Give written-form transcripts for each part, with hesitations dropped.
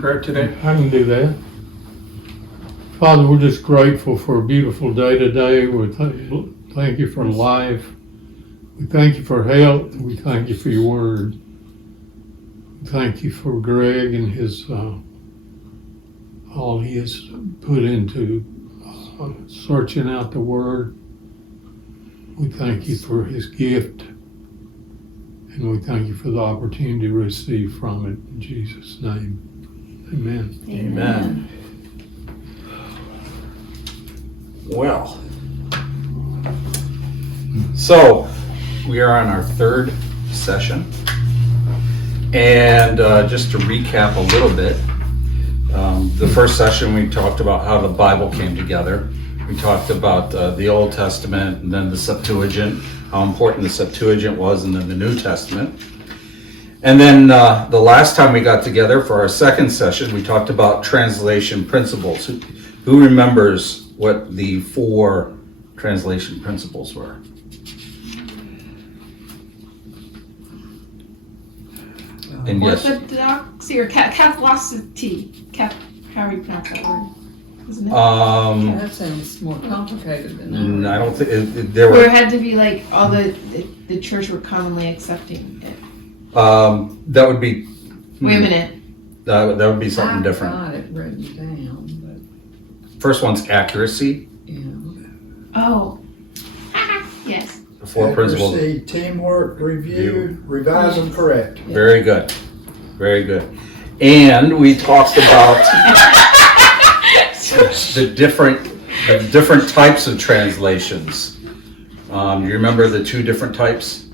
prayer today? I can do that. Father, we're just grateful for a beautiful day today. We thank you for life. We thank you for health. We thank you for your word. We thank you for Greg and his all he has put into searching out the word. We thank you for his gift. And we thank you for the opportunity to receive from it. In Jesus' name, amen. Amen. Well, so we are on our third session. And just to recap a little bit, the first session we talked about how the Bible came together. We talked about the Old Testament and then the Septuagint, how important the Septuagint was, and then the New Testament. And then the last time we got together for our second session, we talked about translation principles. Who remembers what the 4 translation principles were? And yes, Orthodoxy or Catholicity. How do you pronounce that word? Isn't it? That sounds more complicated than that. I don't think there Where it were. had to be like all the church were commonly accepting it. That would be. Wait a minute. That would be something I've different. got it written down, First one's accuracy. but yeah. Oh. Yes. The 4 principles. Accuracy, teamwork, review, revise, and correct. Very good. Very good. And we talked about the different types of translations. You remember the 2 different types?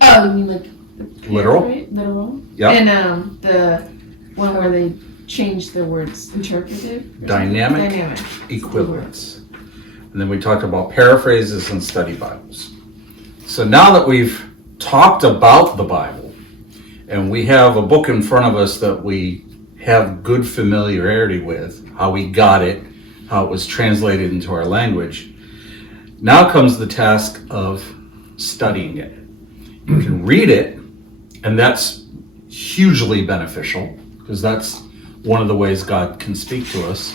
Oh, you mean like the Literal? paraphrase? Literal. Yep. And the one where they changed the words interpretive. or Dynamic. something? Dynamic. Equivalence. And then we talked about paraphrases and study Bibles. So now that we've talked about the Bible, and we have a book in front of us that we have good familiarity with, how we got it, how it was translated into our language, now comes the task of studying it. You can read it, and that's hugely beneficial, because that's one of the ways God can speak to us.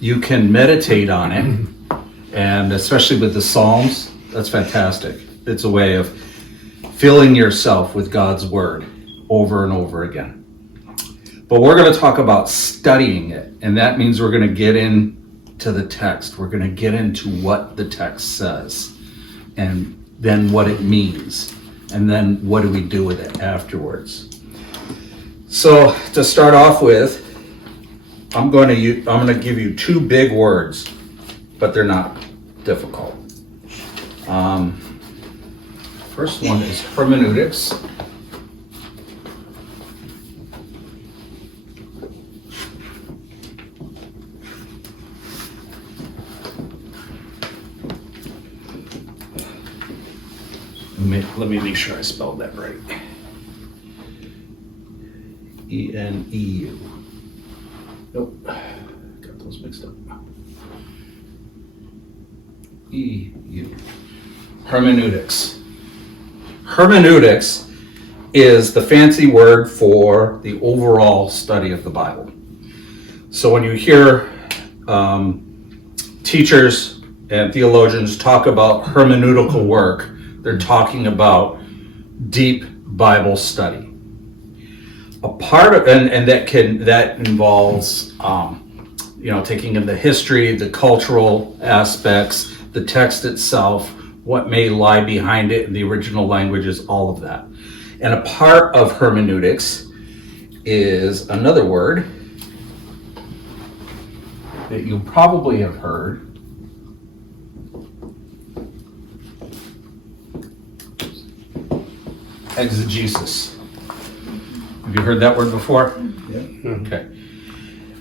You can meditate on it, and especially with the Psalms, that's fantastic. It's a way of filling yourself with God's Word over and over again. But we're going to talk about studying it, and that means we're going to get into the text. We're going to get into what the text says, and then what it means, and then what do we do with it afterwards. So to start off with, I'm going to give you 2 big words, but they're not difficult. First one is hermeneutics. Let me make sure I spelled that right. E-N-E-U. Nope, got those mixed up. E-U. Hermeneutics. Hermeneutics is the fancy word for the overall study of the Bible. So when you hear teachers and theologians talk about hermeneutical work, they're talking about deep Bible study. A part of and that involves taking in the history, the cultural aspects, the text itself, what may lie behind it in the original languages, all of that. And a part of hermeneutics is another word that you probably have heard. Exegesis. Have you heard that word before? Yeah. Okay.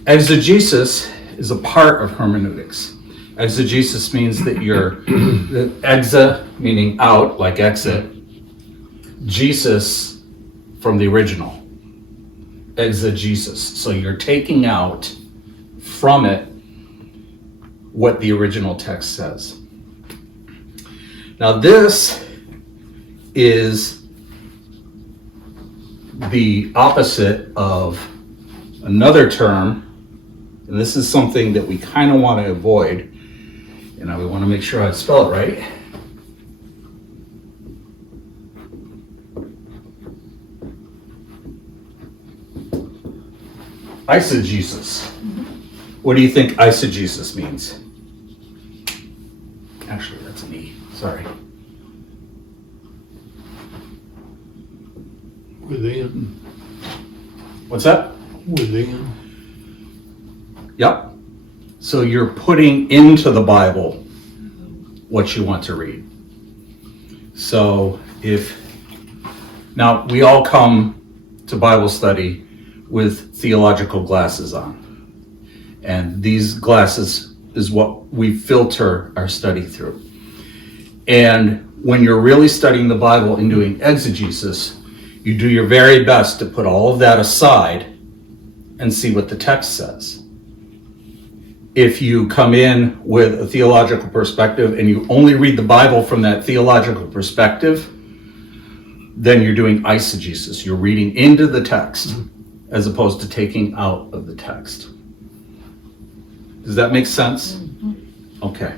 Exegesis is a part of hermeneutics. Exegesis means that you're exe meaning out, like exit. Jesus from the original. Exegesis. So you're taking out from it what the original text says. Now this is the opposite of another term, and this is something that we kind of want to avoid, and we want to make sure I spell it right. Eisegesis. What do you think eisegesis means? Actually, that's an E. Sorry. Within. What's that? Within. Yep. So you're putting into the Bible what you want to read. So now we all come to Bible study with theological glasses on. And these glasses is what we filter our study through. And when you're really studying the Bible and doing exegesis, you do your very best to put all of that aside and see what the text says. If you come in with a theological perspective and you only read the Bible from that theological perspective, then you're doing eisegesis. You're reading into the text as opposed to taking out of the text. Does that make sense? Okay.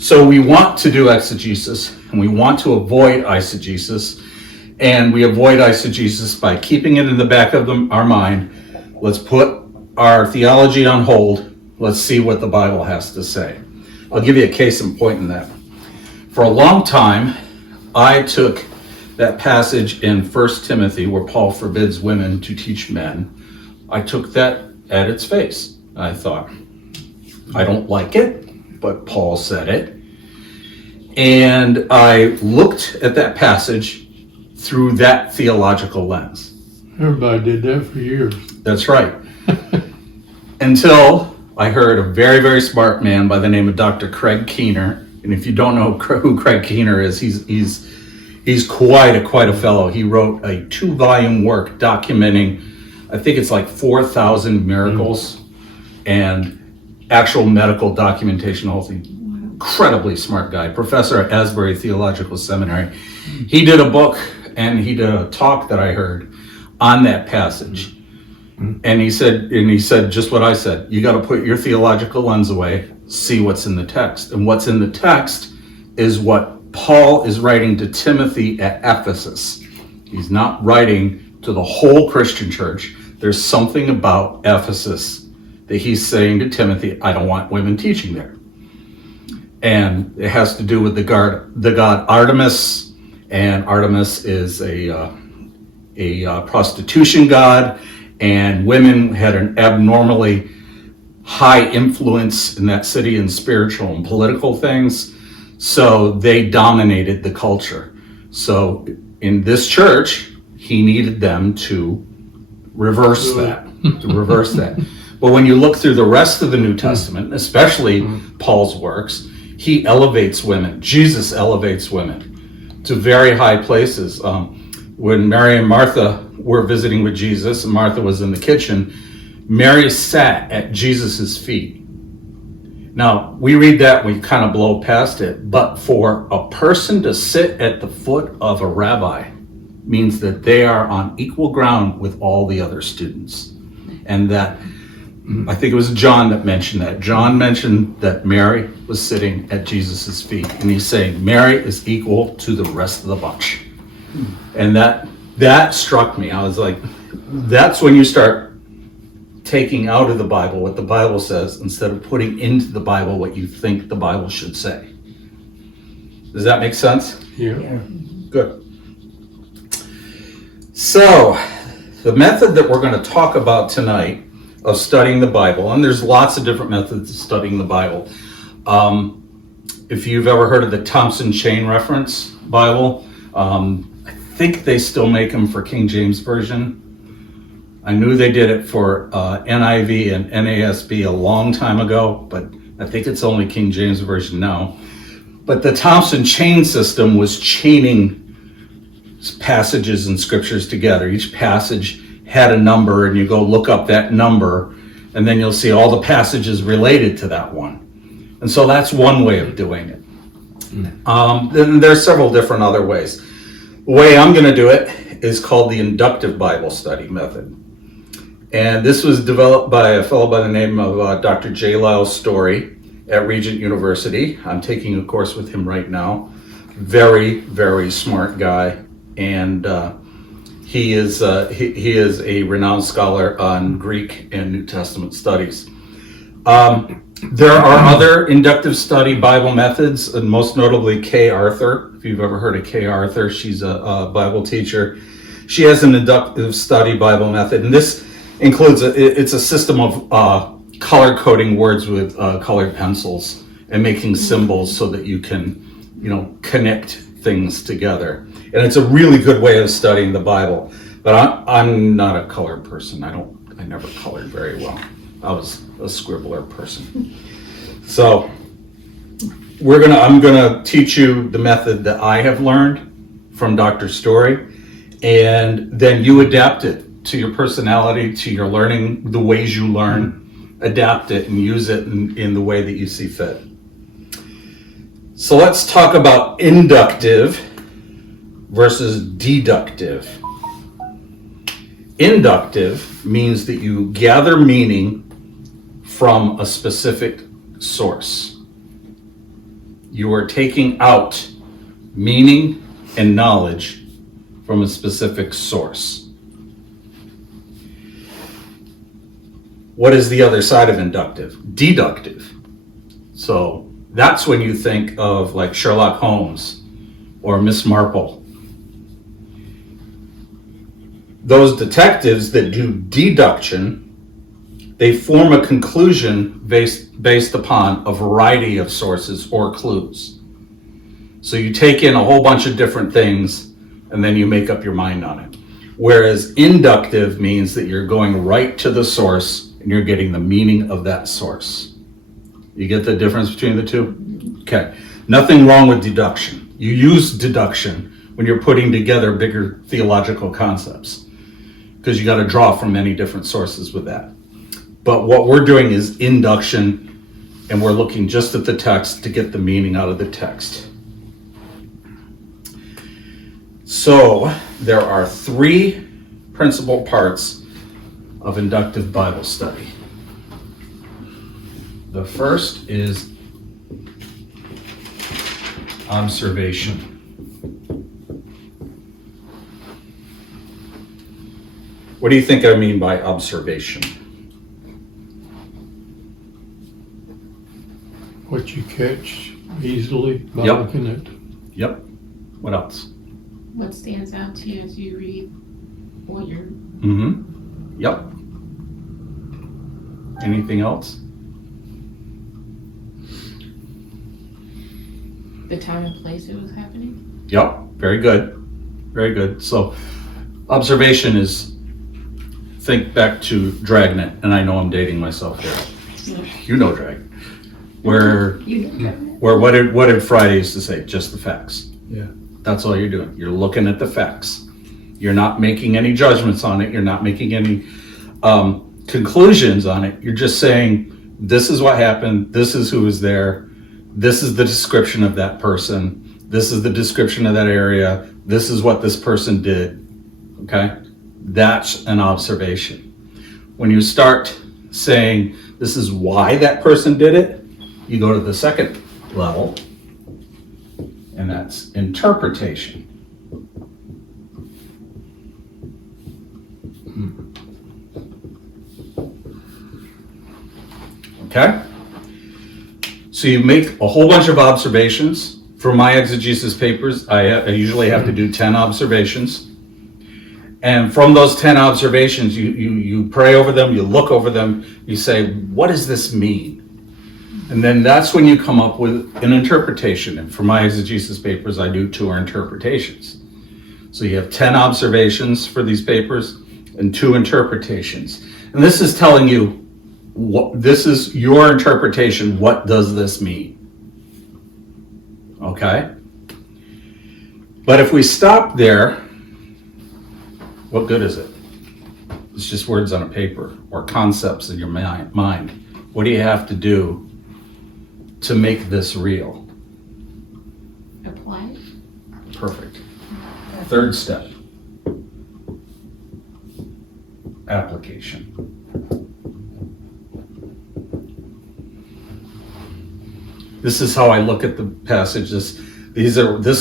So we want to do exegesis and we want to avoid eisegesis, and we avoid eisegesis by keeping it in the back of our mind. Let's put our theology on hold. Let's see what the Bible has to say. I'll give you a case in point in that. For a long time, I took that passage in 1 Timothy where Paul forbids women to teach men. I took that at its face. I thought, I don't like it, but Paul said it. And I looked at that passage through that theological lens. Everybody did that for years. That's right. Until I heard a very, very smart man by the name of Dr. Craig Keener. And if you don't know who Craig Keener is, he's quite a fellow. He wrote a 2-volume work documenting, I think it's like 4,000 miracles and actual medical documentation, the whole thing. Incredibly smart guy, professor at Asbury Theological Seminary. He did a book and he did a talk that I heard on that passage. And he said just what I said. You got to put your theological lens away, see what's in the text. And what's in the text is what Paul is writing to Timothy at Ephesus. He's not writing to the whole Christian church. There's something about Ephesus that he's saying to Timothy, I don't want women teaching there. And it has to do with the god Artemis, and Artemis is a prostitution god, and women had an abnormally high influence in that city in spiritual and political things, so they dominated the culture. So in this church, he needed them to reverse that, But when you look through the rest of the New Testament, especially Paul's works, he elevates women. Jesus elevates women to very high places. When Mary and Martha were visiting with Jesus, and Martha was in the kitchen, Mary sat at Jesus's feet. Now, we read that, we kind of blow past it, but for a person to sit at the foot of a rabbi means that they are on equal ground with all the other students. And that, I think it was John that mentioned that. John mentioned that Mary was sitting at Jesus's feet, and he's saying Mary is equal to the rest of the bunch. And that struck me. I was like, that's when you start taking out of the Bible what the Bible says instead of putting into the Bible what you think the Bible should say. Does that make sense? Yeah. Good. So, the method that we're going to talk about tonight of studying the Bible, and there's lots of different methods of studying the Bible. If you've ever heard of the Thompson Chain Reference Bible, I think they still make them for King James Version. I knew they did it for NIV and NASB a long time ago, but I think it's only King James Version now. But the Thompson chain system was chaining passages and scriptures together. Each passage had a number, and you go look up that number, and then you'll see all the passages related to that one. And so that's one way of doing it. Then there's several different other ways. The way I'm going to do it is called the inductive Bible study method. And this was developed by a fellow by the name of Dr. J. Lyle Story at Regent University. I'm taking a course with him right now. Very, very smart guy. And he is a renowned scholar on Greek and New Testament studies. There are other inductive study Bible methods, and most notably Kay Arthur. If you've ever heard of Kay Arthur, she's a Bible teacher. She has an inductive study Bible method, and this includes it's a system of color coding words with colored pencils and making symbols so that you can, connect things together. And it's a really good way of studying the Bible. But I'm not a colored person. I never colored very well. I was a scribbler person. So I'm gonna teach you the method that I have learned from Dr. Story, and then you adapt it to your personality, to your learning, the ways you learn, adapt it and use it in the way that you see fit. So let's talk about inductive versus deductive. Inductive means that you gather meaning from a specific source. You are taking out meaning and knowledge from a specific source. What is the other side of inductive? Deductive. So that's when you think of like Sherlock Holmes or Miss Marple. Those detectives that do deduction, they form a conclusion based upon a variety of sources or clues. So you take in a whole bunch of different things and then you make up your mind on it. Whereas inductive means that you're going right to the source and you're getting the meaning of that source. You get the difference between the two? Okay. Nothing wrong with deduction. You use deduction when you're putting together bigger theological concepts, because you got to draw from many different sources with that. But what we're doing is induction, and we're looking just at the text to get the meaning out of the text. So there are three principal parts of inductive Bible study. The first is observation. What do you think I mean by observation? What you catch easily by Yep. looking at. Yep. What else? What stands out to you as you read what you're... Mm-hmm. Yep. Anything else? The time and place it was happening? Yep. Very good. Very good. So observation is, think back to Dragnet, and I know I'm dating myself here. No. You know Dragnet. Where what did Friday used to say? Just the facts. Yeah. That's all you're doing. You're looking at the facts. You're not making any judgments on it. You're not making any conclusions on it. You're just saying, this is what happened. This is who was there. This is the description of that person. This is the description of that area. This is what this person did. Okay? That's an observation. When you start saying, this is why that person did it, you go to the second level, and that's interpretation. Okay? So you make a whole bunch of observations. For my exegesis papers, I usually have to do 10 observations. And from those 10 observations, you pray over them, you look over them, you say, what does this mean? And then that's when you come up with an interpretation. And for my exegesis papers, I do 2 interpretations. So you have 10 observations for these papers and 2 interpretations. And this is telling you, this is your interpretation. What does this mean? Okay? But if we stop there, what good is it? It's just words on a paper or concepts in your mind. What do you have to do to make this real? Apply it? Perfect. Third step. application. This is how I look at the passage. This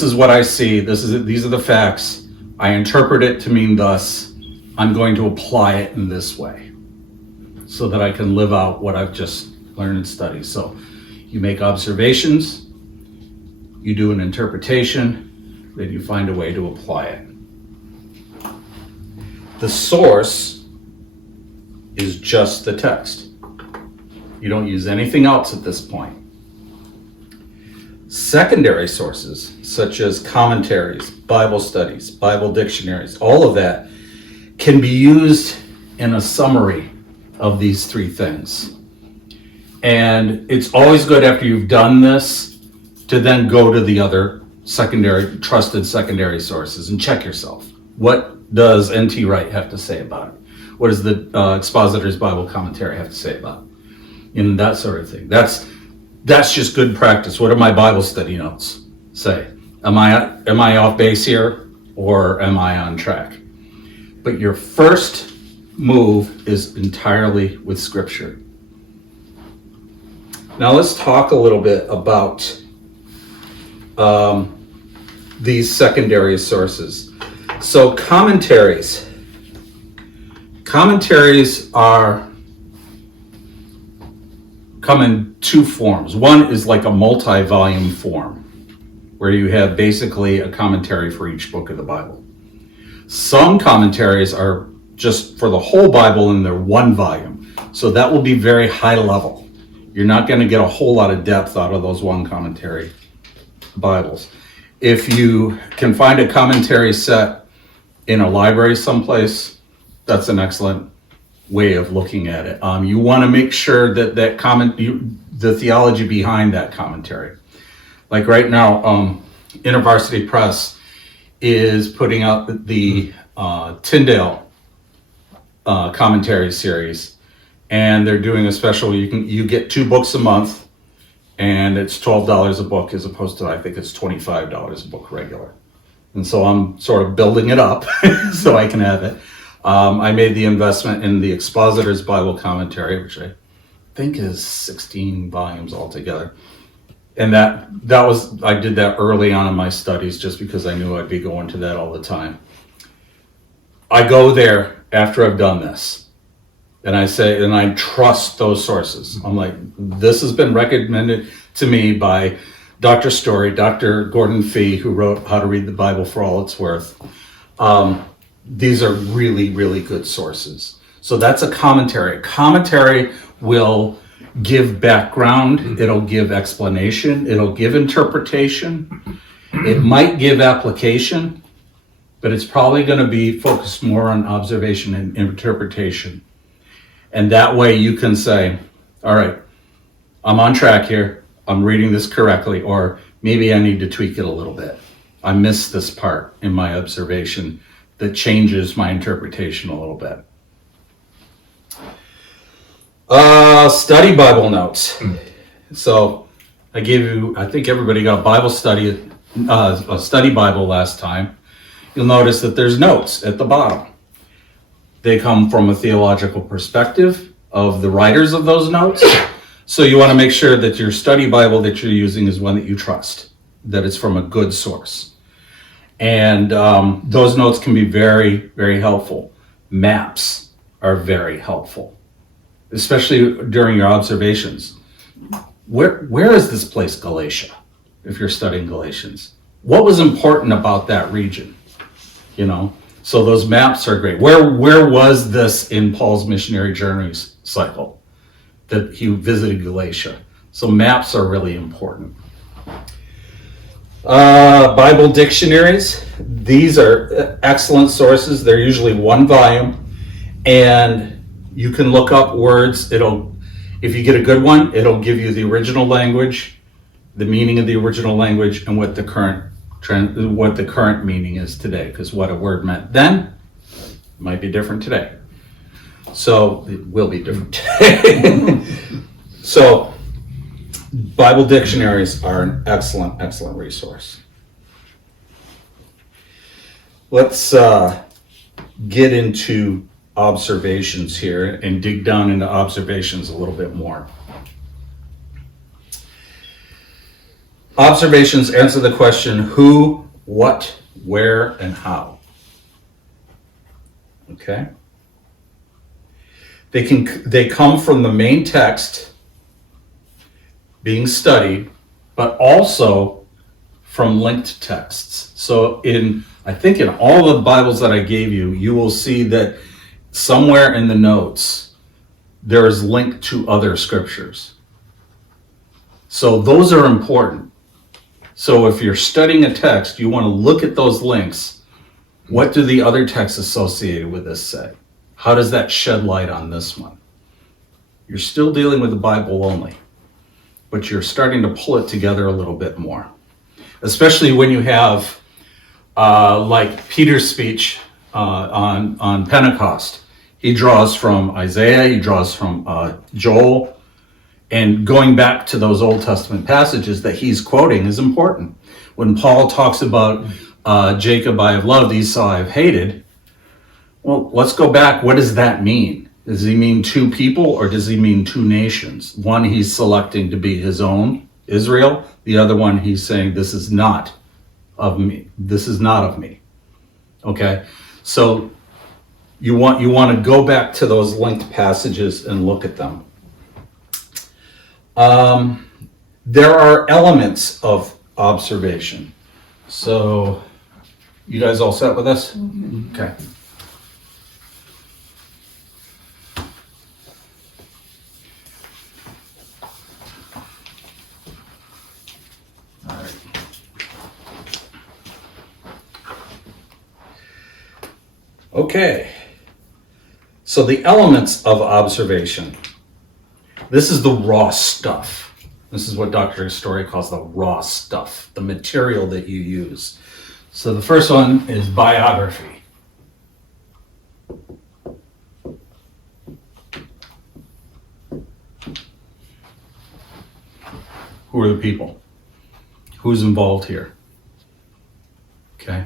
is what I see. These are the facts. I interpret it to mean thus. I'm going to apply it in this way so that I can live out what I've just learned and studied. So you make observations, you do an interpretation, then you find a way to apply it. The source is just the text. You don't use anything else at this point. Secondary sources, such as commentaries, Bible studies, Bible dictionaries, all of that can be used in a summary of these three things. And it's always good after you've done this to then go to the other trusted secondary sources and check yourself. What does N.T. Wright have to say about it? What does the Expositor's Bible Commentary have to say about it? And that sort of thing. That's just good practice. What do my Bible study notes say? Am I off base here, or am I on track? But your first move is entirely with Scripture. Now let's talk a little bit about these secondary sources. So commentaries come in two forms. One is like a multi-volume form, where you have basically a commentary for each book of the Bible. Some commentaries are just for the whole Bible and they're one volume. So that will be very high level. You're not going to get a whole lot of depth out of those one commentary Bibles. If you can find a commentary set in a library someplace, that's an excellent way of looking at it. You want to make sure that the theology behind that commentary. Like right now, InterVarsity Press is putting out the Tyndale commentary series, and they're doing a special. You get 2 books a month, and it's $12 a book as opposed to, I think it's $25 a book regular. And so I'm sort of building it up so I can have it. I made the investment in the Expositor's Bible Commentary, which I think is 16 volumes altogether. And I did that early on in my studies just because I knew I'd be going to that all the time. I go there after I've done this. And I trust those sources. I'm like, this has been recommended to me by Dr. Story, Dr. Gordon Fee, who wrote How to Read the Bible for All It's Worth. These are really, really good sources. So that's a commentary. A commentary will give background, it'll give explanation, it'll give interpretation, it might give application, but it's probably going to be focused more on observation and interpretation. And that way you can say, all right, I'm on track here, I'm reading this correctly, or maybe I need to tweak it a little bit. I missed this part in my observation that changes my interpretation a little bit. Study Bible notes. So I think everybody got Bible study, a study Bible last time. You'll notice that there's notes at the bottom. They come from a theological perspective of the writers of those notes. So you want to make sure that your study Bible that you're using is one that you trust, that it's from a good source. And those notes can be very, very helpful. Maps are very helpful, especially during your observations. Where is this place, Galatia, if you're studying Galatians? What was important about that region? So those maps are great. Where was this in Paul's missionary journeys cycle that he visited Galatia? So maps are really important. Bible dictionaries. These are excellent sources. They're usually one volume, and you can look up words. If you get a good one, it'll give you the original language, the meaning of the original language, and what the current meaning is today. Because what a word meant then might be different today. So it will be different today. So Bible dictionaries are an excellent, excellent resource. Let's get into observations here and dig down into observations a little bit more. Observations answer the question who, what, where, and how. Okay? They come from the main text being studied, but also from linked texts. So I think in all the Bibles that I gave you, you will see that somewhere in the notes, there is linked to other scriptures. So those are important. So if you're studying a text, you want to look at those links. What do the other texts associated with this say? How does that shed light on this one? You're still dealing with the Bible only, but you're starting to pull it together a little bit more. Especially when you have, like Peter's speech on Pentecost. He draws from Isaiah, he draws from Joel, and going back to those Old Testament passages that he's quoting is important. When Paul talks about Jacob I have loved, Esau I have hated, well, let's go back. What does that mean? Does he mean two people or does he mean two nations? One he's selecting to be his own, Israel. The other one he's saying, this is not of me. This is not of me. Okay? So you want to go back to those linked passages and look at them. There are elements of observation. So, you guys all set with this? Mm-hmm. Okay. All right. Okay. So the elements of observation. This is the raw stuff. This is what Dr. Story calls the raw stuff, the material that you use. So the first one is biography. Who are the people? Who's involved here? Okay.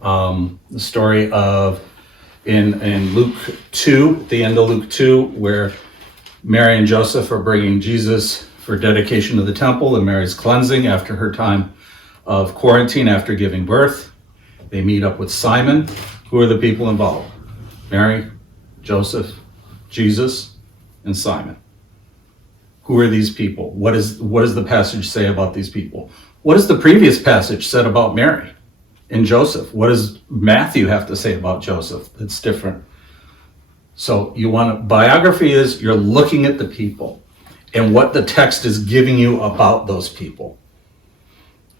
The story of in Luke 2, at the end of Luke 2, where Mary and Joseph are bringing Jesus for dedication to the temple, and Mary's cleansing after her time of quarantine after giving birth. They meet up with Simon. Who are the people involved? Mary, Joseph, Jesus, and Simon. Who are these people? What does the passage say about these people? What does the previous passage said about Mary and Joseph? What does Matthew have to say about Joseph that's different? So biography is you're looking at the people and what the text is giving you about those people.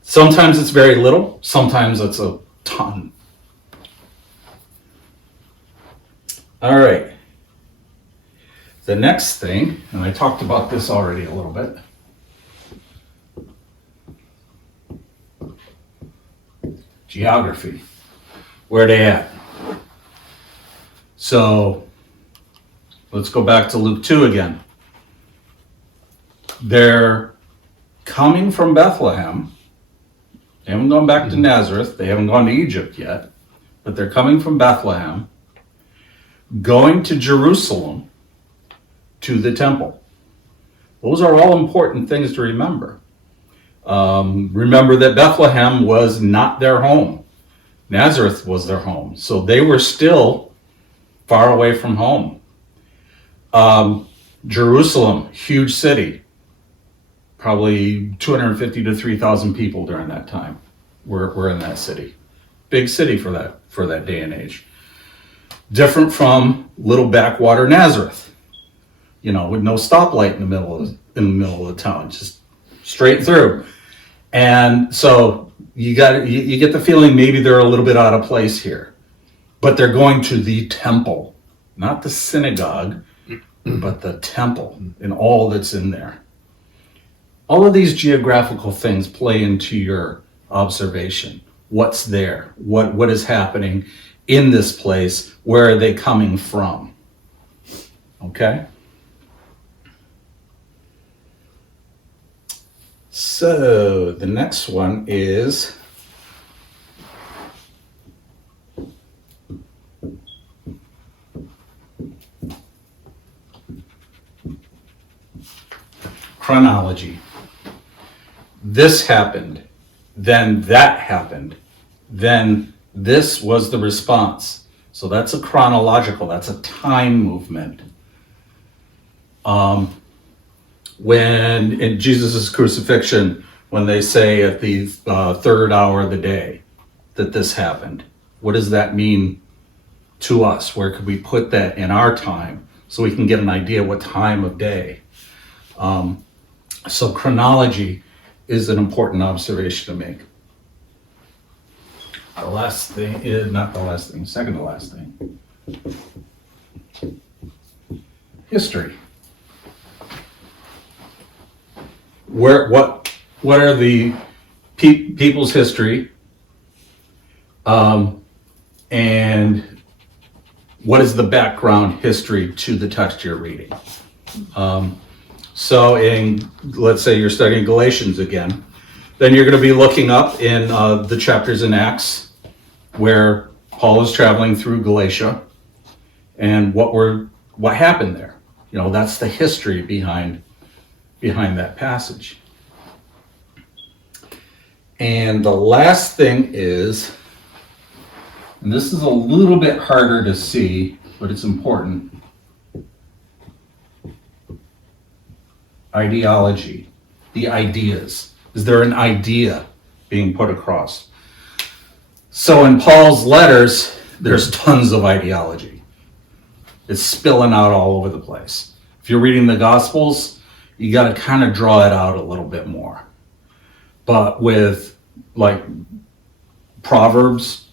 Sometimes it's very little, sometimes it's a ton. All right. The next thing, and I talked about this already a little bit. Geography. Where are they at? So, let's go back to Luke 2 again. They're coming from Bethlehem. They haven't gone back to Nazareth. They haven't gone to Egypt yet. But they're coming from Bethlehem, going to Jerusalem, to the temple. Those are all important things to remember. Remember that Bethlehem was not their home. Nazareth was their home. So they were still far away from home. Jerusalem, huge city. Probably 250 to 3,000 people during that time were in that city. Big city for that day and age. Different from little backwater Nazareth, with no stoplight in the middle of the town, just straight through. And so you get the feeling maybe they're a little bit out of place here, but they're going to the temple, not the synagogue, but the temple and all that's in there. All of these geographical things play into your observation. What's there? What is happening in this place? Where are they coming from? Okay? So the next one is chronology. This happened, then that happened, then this was the response. So that's a chronological, that's a time movement. When in Jesus' crucifixion, when they say at the third hour of the day that this happened, what does that mean to us? Where could we put that in our time so we can get an idea what time of day? So chronology is an important observation to make. The last thing is, not the last thing, second to last thing. History. What are the people's history? And what is the background history to the text you're reading? So let's say you're studying Galatians again, then you're going to be looking up in the chapters in Acts where Paul is traveling through Galatia and what happened there. You know, that's the history behind that passage. And the last thing is, and this is a little bit harder to see, but it's important. Ideology, the ideas. Is there an idea being put across? So in Paul's letters, there's tons of ideology. It's spilling out all over the place. If you're reading the Gospels, you got to kind of draw it out a little bit more. But with like Proverbs,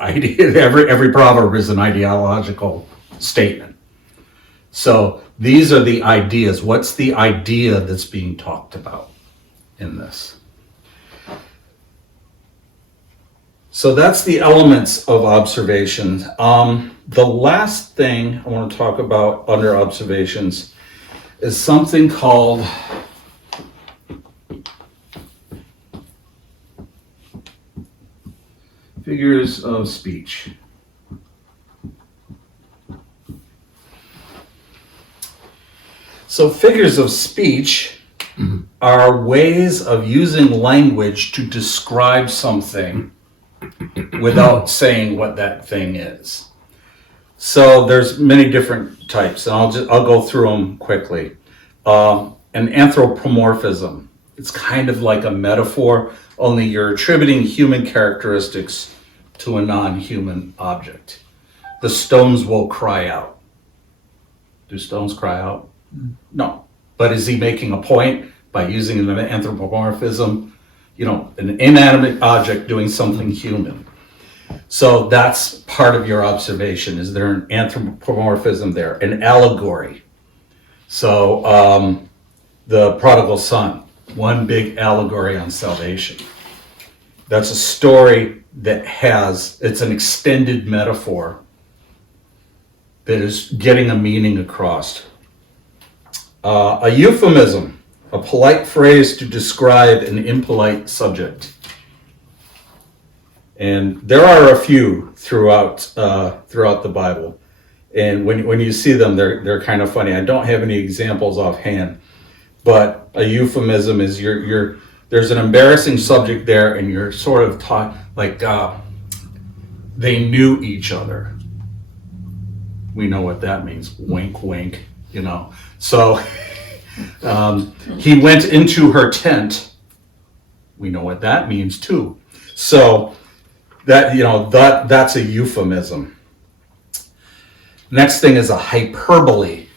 every proverb is an ideological statement. So these are the ideas. What's the idea that's being talked about in this? So that's the elements of observations. The last thing I want to talk about under observations is something called figures of speech. So figures of speech are ways of using language to describe something without saying what that thing is. So there's many different types, and I'll go through them quickly. An anthropomorphism. It's kind of like a metaphor, only you're attributing human characteristics to a non-human object. The stones will cry out. Do stones cry out? No. But is he making a point by using an anthropomorphism? You know, an inanimate object doing something human. So that's part of your observation. Is there an anthropomorphism there? An allegory. So the prodigal son, one big allegory on salvation. That's a story that it's an extended metaphor that is getting a meaning across. A euphemism, a polite phrase to describe an impolite subject. And there are a few throughout the Bible. And when you see them, they're kind of funny. I don't have any examples offhand, but a euphemism is there's an embarrassing subject there, and you're sort of taught like they knew each other. We know what that means. Wink, wink. You know. So he went into her tent. We know what that means too. So that's a euphemism. Next thing is a hyperbole.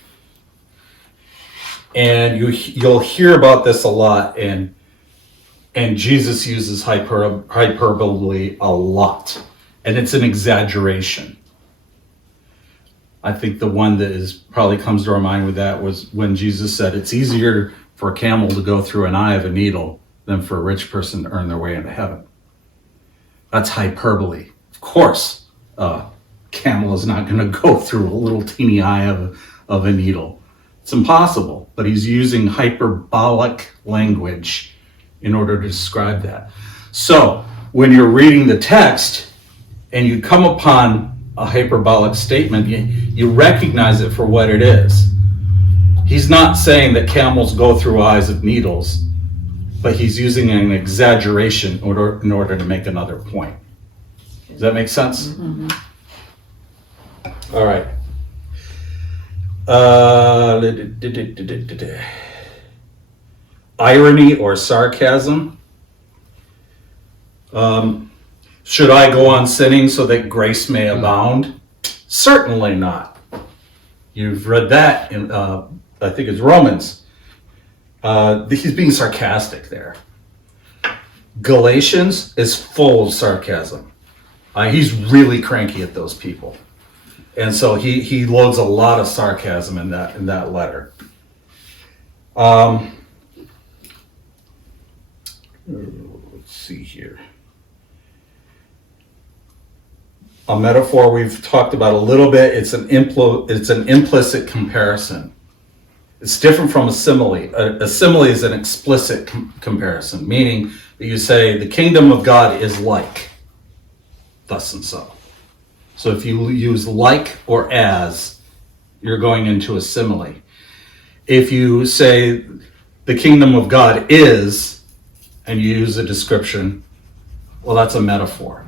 And you'll hear about this a lot, and Jesus uses hyperbole a lot, and it's an exaggeration. I think the one that probably comes to our mind with that was when Jesus said it's easier for a camel to go through an eye of a needle than for a rich person to earn their way into heaven. That's hyperbole. Of course, a camel is not going to go through a little teeny eye of a needle. It's impossible, but he's using hyperbolic language in order to describe that. So when you're reading the text and you come upon a hyperbolic statement, you recognize it for what it is. He's not saying that camels go through eyes of needles, but he's using an exaggeration in order to make another point. Does that make sense? Mm-hmm. All right. Irony or sarcasm. Should I go on sinning so that grace may abound? Certainly not. You've read that in, I think it's Romans. He's being sarcastic there. Galatians is full of sarcasm. He's really cranky at those people. And so he loads a lot of sarcasm in that letter. Let's see here. A metaphor we've talked about a little bit. It's an implicit comparison. It's different from a simile. A simile is an explicit comparison, meaning that you say the kingdom of God is like thus and so. So if you use like or as, you're going into a simile. If you say the kingdom of God is, and you use a description, well, that's a metaphor.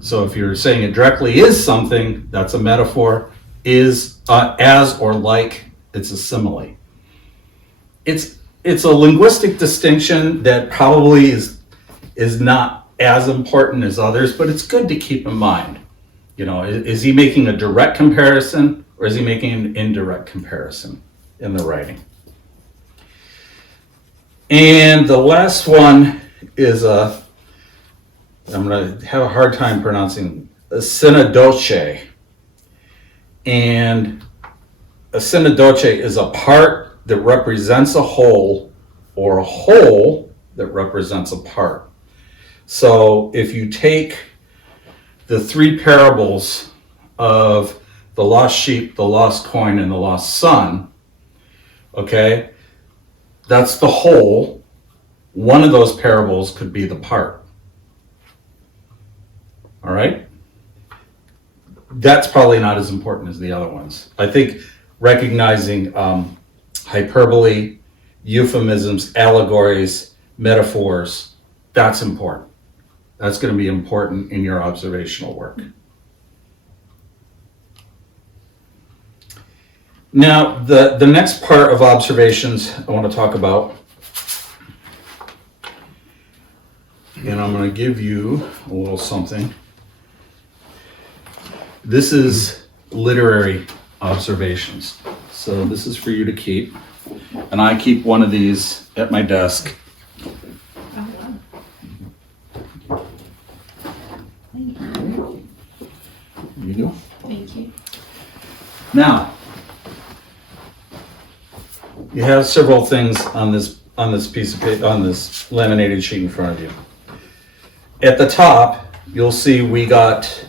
So if you're saying it directly is something, that's a metaphor. Is as or like, it's a simile. It's a linguistic distinction that probably is not as important as others, but it's good to keep in mind. You know, is he making a direct comparison or is he making an indirect comparison in the writing? And the last one is I'm going to have a hard time pronouncing a synodoche. And a synodoche is a part that represents a whole or a whole that represents a part. So if you take the three parables of the lost sheep, the lost coin, and the lost son, okay, that's the whole. One of those parables could be the part. All right? That's probably not as important as the other ones. I think recognizing hyperbole, euphemisms, allegories, metaphors, that's important. That's going to be important in your observational work. Now, the next part of observations I want to talk about, and I'm going to give you a little something. This is literary observations. So this is for you to keep. And I keep one of these at my desk. There you go. Thank you. Now, you have several things on this piece of paper, on this laminated sheet in front of you. At the top, you'll see we got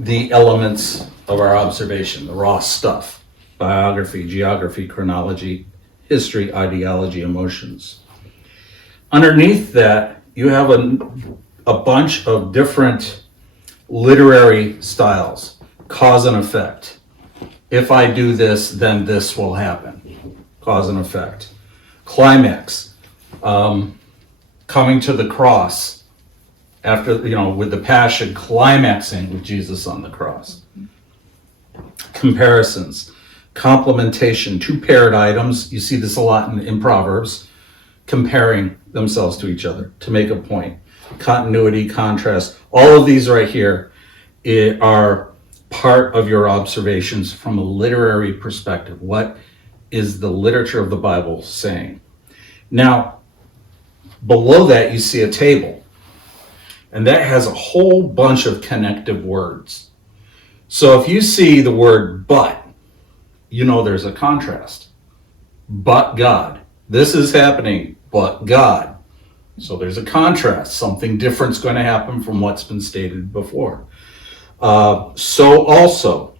the elements of our observation, the raw stuff: biography, geography, chronology, history, ideology, emotions. Underneath that, you have a bunch of different literary styles: cause and effect. If I do this, then this will happen. Cause and effect. Climax. Coming to the cross. After, with the passion, climaxing with Jesus on the cross. Comparisons. Complementation. Two paired items. You see this a lot in Proverbs. Comparing themselves to each other to make a point. Continuity, contrast. All of these right here are part of your observations from a literary perspective. What is the literature of the Bible saying? Now, below that you see a table. And that has a whole bunch of connective words. So if you see the word but, there's a contrast. But God. This is happening, but God. So there's a contrast. Something different's going to happen from what's been stated before. So also,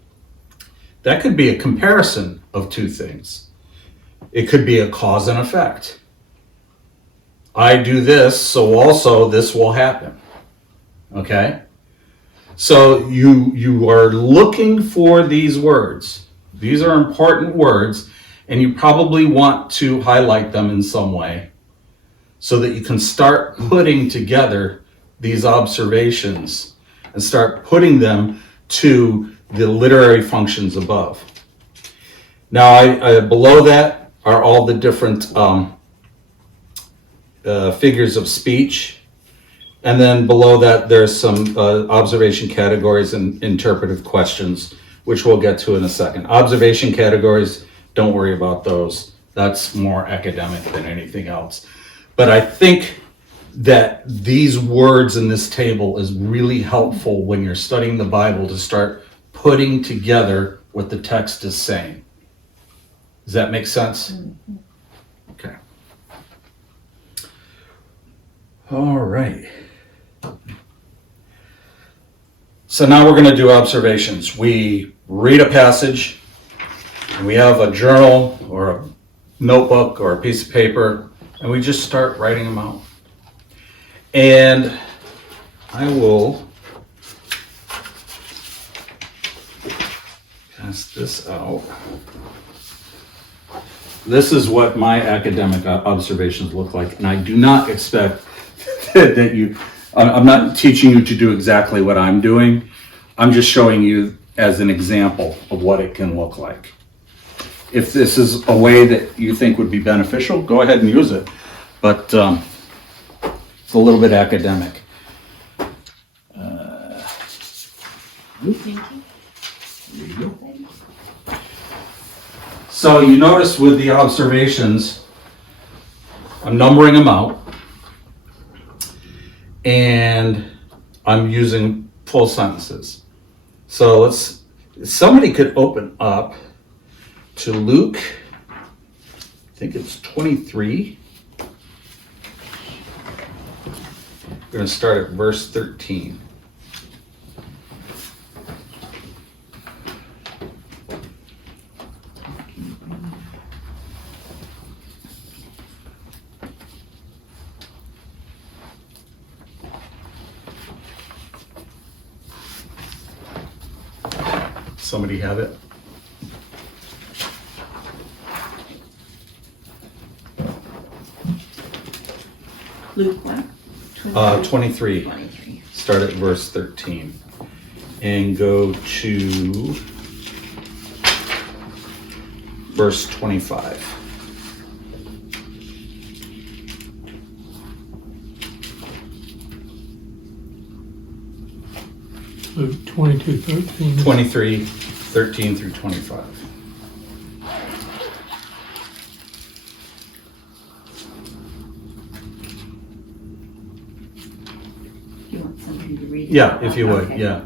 that could be a comparison of two things. It could be a cause and effect. I do this, so also this will happen. Okay? So you are looking for these words. These are important words, and you probably want to highlight them in some way so that you can start putting together these observations and start putting them to the literary functions above. Now, below that are all the different figures of speech. And then below that, there's some observation categories and interpretive questions, which we'll get to in a second. Observation categories, don't worry about those. That's more academic than anything else. But I think that these words in this table is really helpful when you're studying the Bible to start putting together what the text is saying. Does that make sense? Okay. All right. So now we're going to do observations. We read a passage, and we have a journal or a notebook or a piece of paper, and we just start writing them out. And I will pass this out. This is what my academic observations look like, and I do not expect that you, I'm not teaching you to do exactly what I'm doing. I'm just showing you as an example of what it can look like. If this is a way that you think would be beneficial, go ahead and use it. But it's a little bit academic. Thank you. There you go. So you notice with the observations, I'm numbering them out. And I'm using full sentences. So somebody could open up to Luke, I think it's 23. We're going to start at verse 13. Somebody have it? Luke what? 23. 23. Start at verse 13 and go to verse 25. Luke 22:13. 23, 13 through 25. You want somebody to read it? Yeah, if you would, Okay. yeah.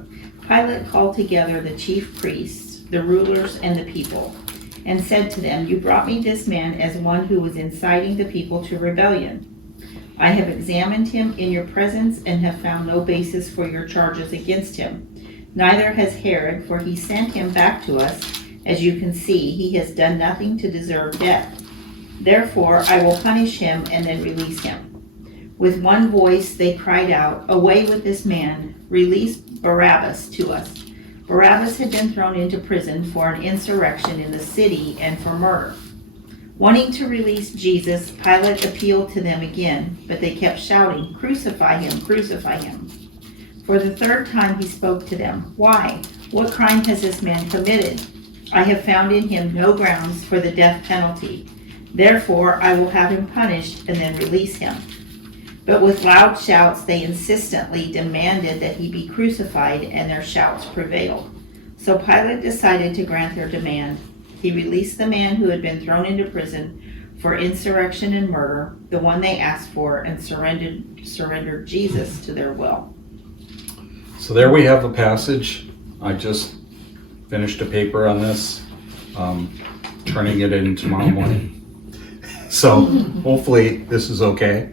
Pilate called together the chief priests, the rulers, and the people, and said to them, "You brought me this man as one who was inciting the people to rebellion. I have examined him in your presence and have found no basis for your charges against him. Neither has Herod, for he sent him back to us. As you can see, he has done nothing to deserve death. Therefore, I will punish him and then release him." With one voice they cried out, "Away with this man! Release Barabbas to us." Barabbas had been thrown into prison for an insurrection in the city and for murder. Wanting to release Jesus, Pilate appealed to them again, but they kept shouting, "Crucify him! Crucify him!" For the third time he spoke to them. "Why? What crime has this man committed? I have found in him no grounds for the death penalty. Therefore, I will have him punished and then release him." But with loud shouts, they insistently demanded that he be crucified, and their shouts prevailed. So Pilate decided to grant their demand. He released the man who had been thrown into prison for insurrection and murder, the one they asked for, and surrendered Jesus to their will. So there we have the passage. I just finished a paper on this, turning it in tomorrow morning. So hopefully this is okay.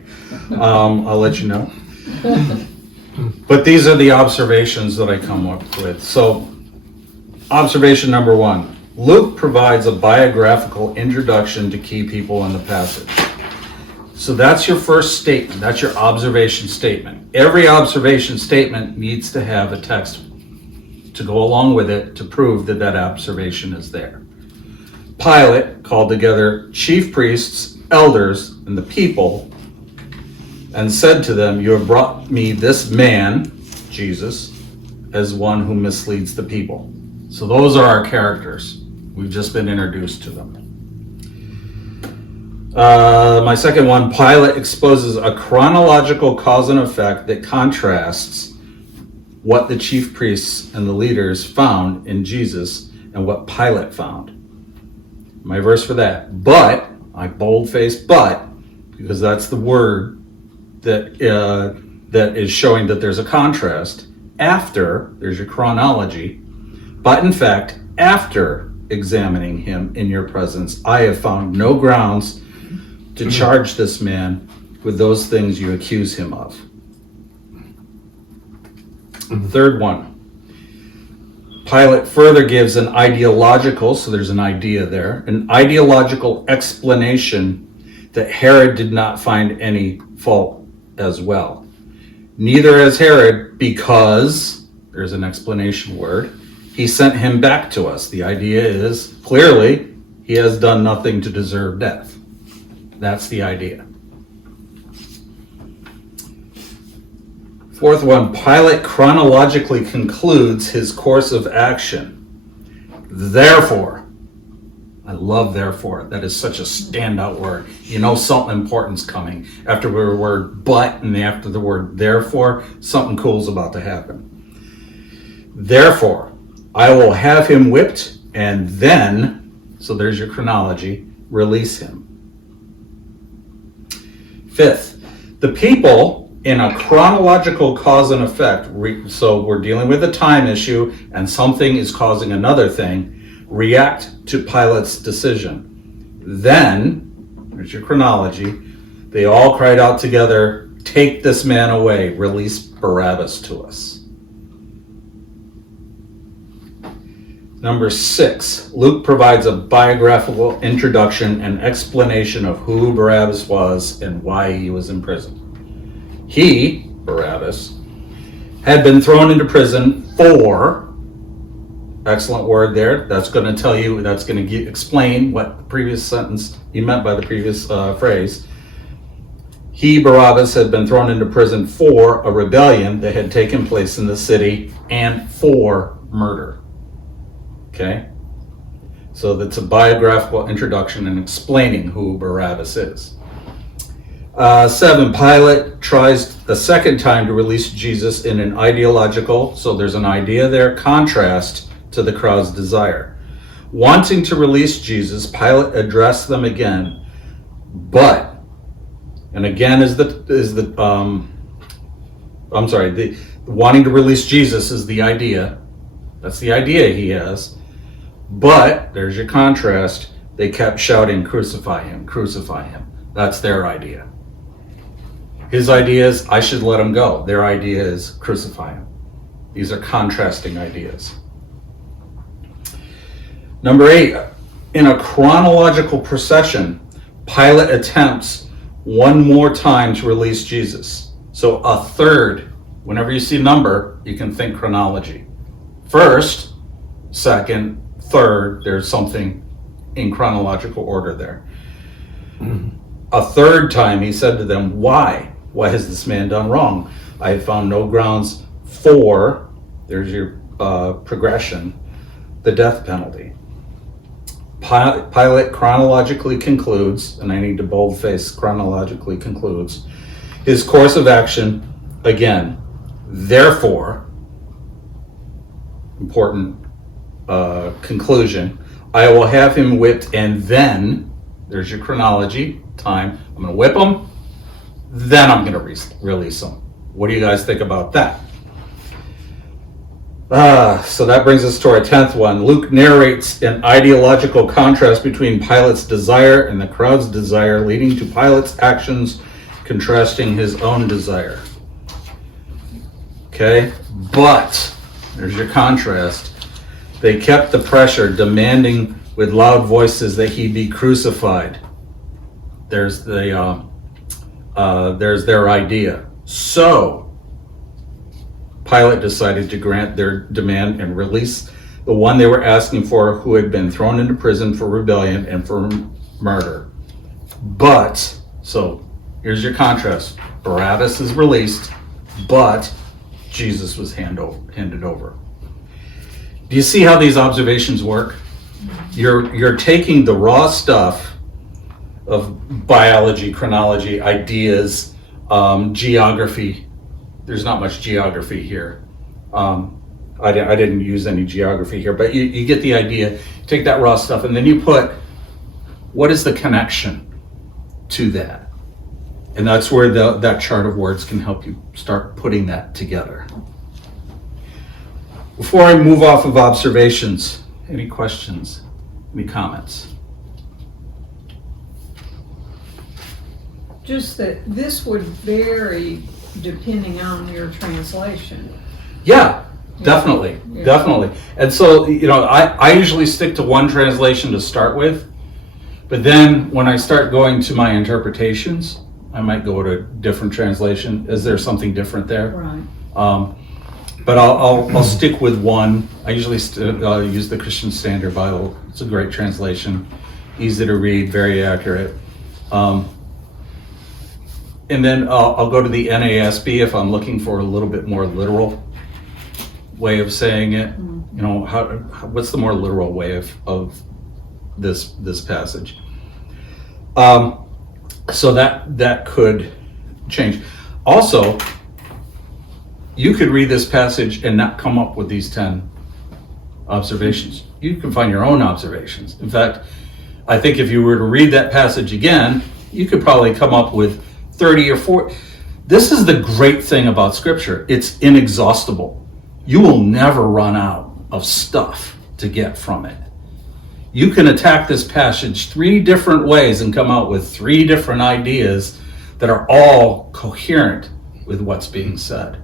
I'll let you know. But these are the observations that I come up with. So observation number 1, Luke provides a biographical introduction to key people in the passage. So that's your first statement. That's your observation statement. Every observation statement needs to have a text to go along with it to prove that that observation is there. Pilate called together chief priests, elders, and the people, and said to them, "You have brought me this man, Jesus, as one who misleads the people." So those are our characters. We've just been introduced to them. My second one, Pilate exposes a chronological cause and effect that contrasts what the chief priests and the leaders found in Jesus and what Pilate found. My verse for that, but, I boldface but, because that's the word that is showing that there's a contrast. After, there's your chronology, but in fact, after examining him in your presence, I have found no grounds to charge this man with those things you accuse him of. Third one, Pilate further gives an ideological, so there's an idea there, an ideological explanation that Herod did not find any fault as well. Neither has Herod, because, there's an explanation word, he sent him back to us. The idea is, clearly, he has done nothing to deserve death. That's the idea. Fourth one, Pilate chronologically concludes his course of action. Therefore, I love therefore. That is such a standout word. You know something important's coming. After the word but and after the word therefore, something cool's about to happen. Therefore, I will have him whipped and then, so there's your chronology, release him. Fifth, the people in a chronological cause and effect, so we're dealing with a time issue and something is causing another thing, react to Pilate's decision. Then, there's your chronology, they all cried out together, "Take this man away, release Barabbas to us." Number 6, Luke provides a biographical introduction and explanation of who Barabbas was and why he was in prison. He, Barabbas, had been thrown into prison for, excellent word there, that's going to tell you, that's going to explain what the previous sentence he meant by the previous phrase. He, Barabbas, had been thrown into prison for a rebellion that had taken place in the city and for murder. Okay? So that's a biographical introduction and explaining who Barabbas is. 7, Pilate tries the second time to release Jesus in an ideological, so there's an idea there, contrast to the crowd's desire. Wanting to release Jesus, Pilate addressed them again, but, and again the wanting to release Jesus is the idea. That's the idea he has. But, there's your contrast, they kept shouting, "Crucify him, crucify him." That's their idea. His idea is, I should let him go. Their idea is, crucify him. These are contrasting ideas. Number 8, in a chronological procession, Pilate attempts one more time to release Jesus. So a third, whenever you see number, you can think chronology. First, second, third, there's something in chronological order there. A third time he said to them, "Why? Why has this man done wrong? I have found no grounds for," there's your progression, "the death penalty." Pilate chronologically concludes, and I need to boldface chronologically concludes, his course of action, again, therefore, important conclusion, I will have him whipped and then, there's your chronology, time, I'm going to whip him, then I'm going to release him. What do you guys think about that? So that brings us to our 10th one. Luke narrates an ideological contrast between Pilate's desire and the crowd's desire, leading to Pilate's actions contrasting his own desire. Okay, but there's your contrast. They kept the pressure, demanding with loud voices that he be crucified. There's their idea. So Pilate decided to grant their demand and release the one they were asking for, who had been thrown into prison for rebellion and for murder. But, so here's your contrast. Barabbas is released, but Jesus was handed over. Do you see how these observations work? You're taking the raw stuff of biology, chronology, ideas, geography. There's not much geography here. I didn't use any geography here, but you get the idea. Take that raw stuff and then you put, what is the connection to that? And that's where that chart of words can help you start putting that together. Before I move off of observations, any questions, any comments? Just that this would vary depending on your translation. Yeah, definitely, Yeah. definitely. And so, I usually stick to one translation to start with, but then when I start going to my interpretations, I might go to a different translation. Is there something different there? Right. But I'll stick with one. I usually use the Christian Standard Bible. It's a great translation, easy to read, very accurate. And then I'll go to the NASB if I'm looking for a little bit more literal way of saying it. What's the more literal way of this passage? So that could change. Also, you could read this passage and not come up with these 10 observations. You can find your own observations. In fact, I think if you were to read that passage again, you could probably come up with 30 or 40. This is the great thing about Scripture. It's inexhaustible. You will never run out of stuff to get from it. You can attack this passage 3 different ways and come out with 3 different ideas that are all coherent with what's being said.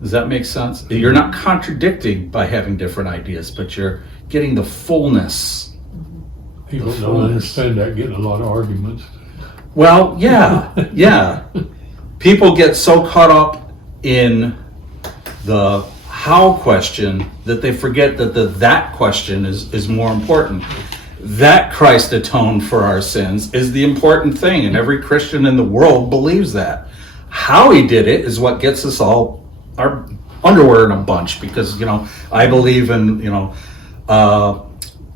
Does that make sense? You're not contradicting by having different ideas, but you're getting the fullness. People don't understand that, getting a lot of arguments. Well, yeah. People get so caught up in the how question that they forget that that question is more important. That Christ atoned for our sins is the important thing, and every Christian in the world believes that. How he did it is what gets us all our underwear in a bunch, because I believe in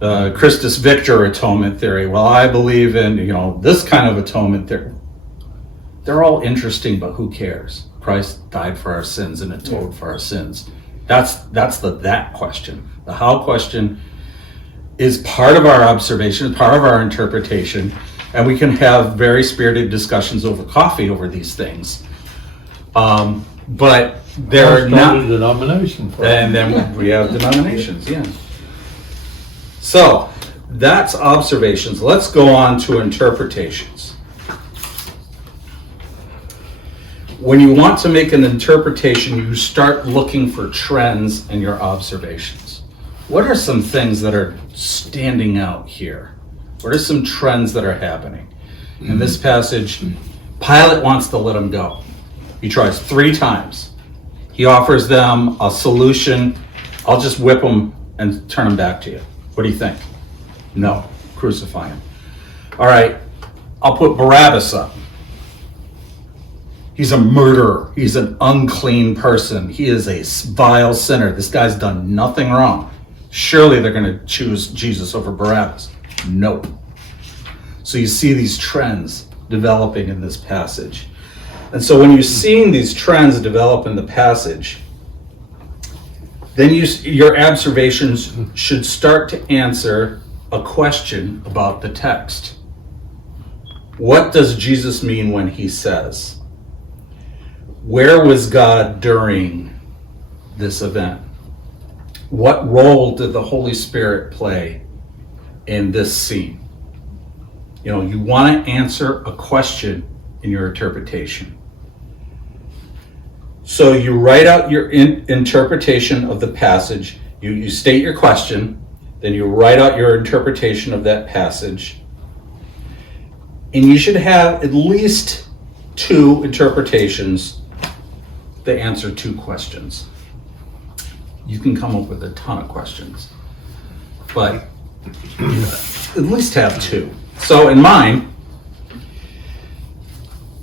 Christus Victor atonement theory. Well, I believe in this kind of atonement theory. They're all interesting, but who cares? Christ died for our sins and atoned for our sins. That's that question. The how question is part of our observation, part of our interpretation, and we can have very spirited discussions over coffee over these things. But they're not a denomination for and then we have denominations, yeah. So that's observations. Let's go on to interpretations. When you want to make an interpretation, you start looking for trends in your observations. What are some things that are standing out here? What are some trends that are happening? In this passage, Pilate wants to let him go. He tries 3 times. He offers them a solution. I'll just whip him and turn him back to you. What do you think? No, crucify him. All right, I'll put Barabbas up. He's a murderer. He's an unclean person. He is a vile sinner. This guy's done nothing wrong. Surely they're going to choose Jesus over Barabbas. Nope. So you see these trends developing in this passage. And so when you're seeing these trends develop in the passage, then your observations should start to answer a question about the text. What does Jesus mean when he says? Where was God during this event? What role did the Holy Spirit play in this scene? You want to answer a question in your interpretation. So you write out your interpretation of the passage. You state your question, then you write out your interpretation of that passage. And you should have at least 2 interpretations that answer 2 questions. you can come up with a ton of questions. But at least have two. So in mine,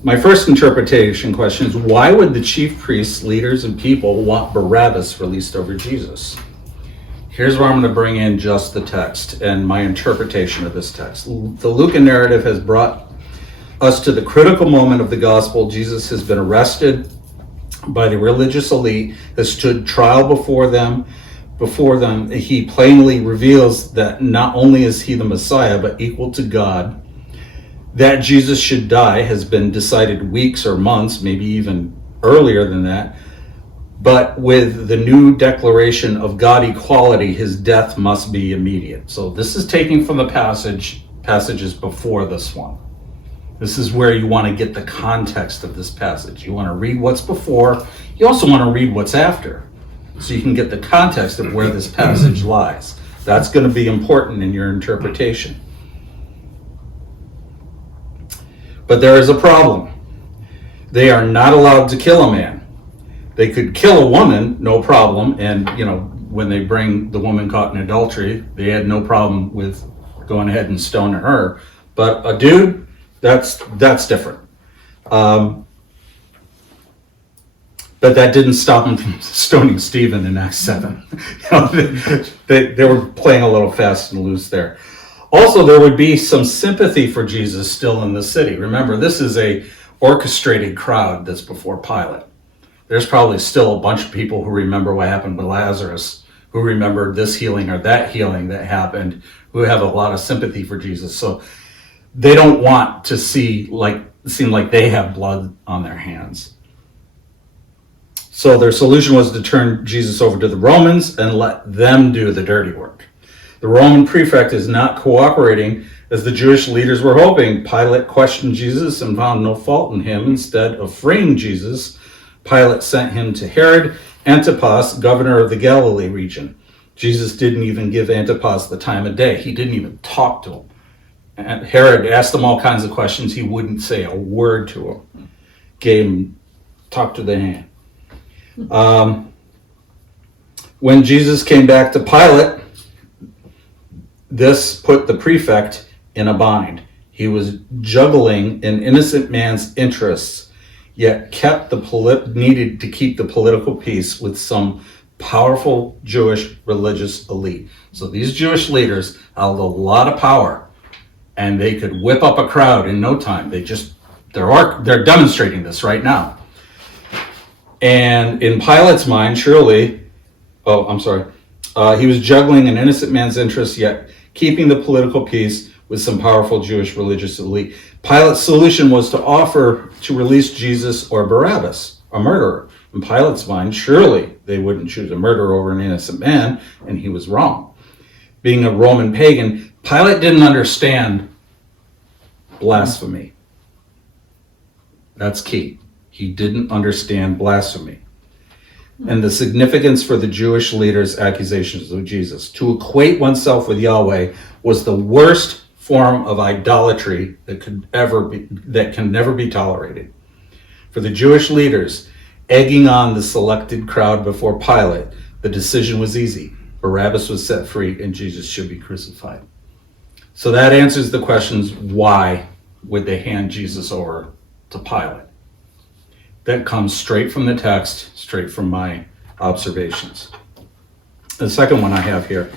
my first interpretation question is, why would the chief priests, leaders, and people want Barabbas released over Jesus? Here's where I'm going to bring in just the text and my interpretation of this text. The Lucan narrative has brought us to the critical moment of the gospel. Jesus has been arrested by the religious elite, has stood trial before them. He plainly reveals that not only is he the Messiah, but equal to God. That Jesus should die has been decided weeks or months, maybe even earlier than that. But with the new declaration of God equality, his death must be immediate. So this is taking from the passages before this one. This is where you want to get the context of this passage. You want to read what's before. You also want to read what's after, so you can get the context of where this passage lies. That's going to be important in your interpretation. But there is a problem. They are not allowed to kill a man. They could kill a woman, no problem. And, when they bring the woman caught in adultery, they had no problem with going ahead and stoning her. But a dude, that's different. But that didn't stop them from stoning Stephen in Acts 7. They were playing a little fast and loose there. Also, there would be some sympathy for Jesus still in the city. Remember, this is a orchestrated crowd that's before Pilate. There's probably still a bunch of people who remember what happened with Lazarus, who remember this healing or that healing that happened, who have a lot of sympathy for Jesus. So they don't want to seem like they have blood on their hands. So their solution was to turn Jesus over to the Romans and let them do the dirty work. The Roman prefect is not cooperating as the Jewish leaders were hoping. Pilate questioned Jesus and found no fault in him. Instead of freeing Jesus, Pilate sent him to Herod Antipas, governor of the Galilee region. Jesus didn't even give Antipas the time of day. He didn't even talk to him. And Herod asked him all kinds of questions. He wouldn't say a word to him. Gave him talk to the hand. When Jesus came back to Pilate, this put the prefect in a bind. He was juggling an innocent man's interests, yet needed to keep the political peace with some powerful Jewish religious elite. So these Jewish leaders held a lot of power, and they could whip up a crowd in no time. They're demonstrating this right now. And in Pilate's mind, he was juggling an innocent man's interests, yet keeping the political peace with some powerful Jewish religious elite. Pilate's solution was to offer to release Jesus or Barabbas, a murderer. In Pilate's mind, surely they wouldn't choose a murderer over an innocent man, and he was wrong. Being a Roman pagan, Pilate didn't understand blasphemy. That's key. He didn't understand blasphemy and the significance for the Jewish leaders' accusations of Jesus. To equate oneself with Yahweh was the worst form of idolatry that can never be tolerated. For the Jewish leaders, egging on the selected crowd before Pilate, the decision was easy. Barabbas was set free and Jesus should be crucified. So that answers the questions, why would they hand Jesus over to Pilate? That comes straight from the text, straight from my observations. The second one I have here,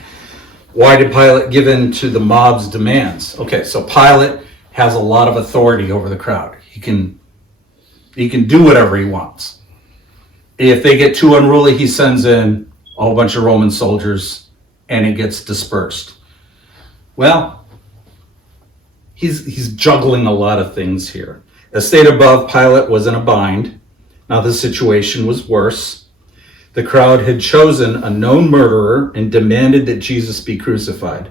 why did Pilate give in to the mob's demands? Okay, so Pilate has a lot of authority over the crowd. He can do whatever he wants. If they get too unruly, he sends in a whole bunch of Roman soldiers and it gets dispersed. Well, he's juggling a lot of things here. As stated above, Pilate was in a bind. Now the situation was worse. The crowd had chosen a known murderer and demanded that Jesus be crucified.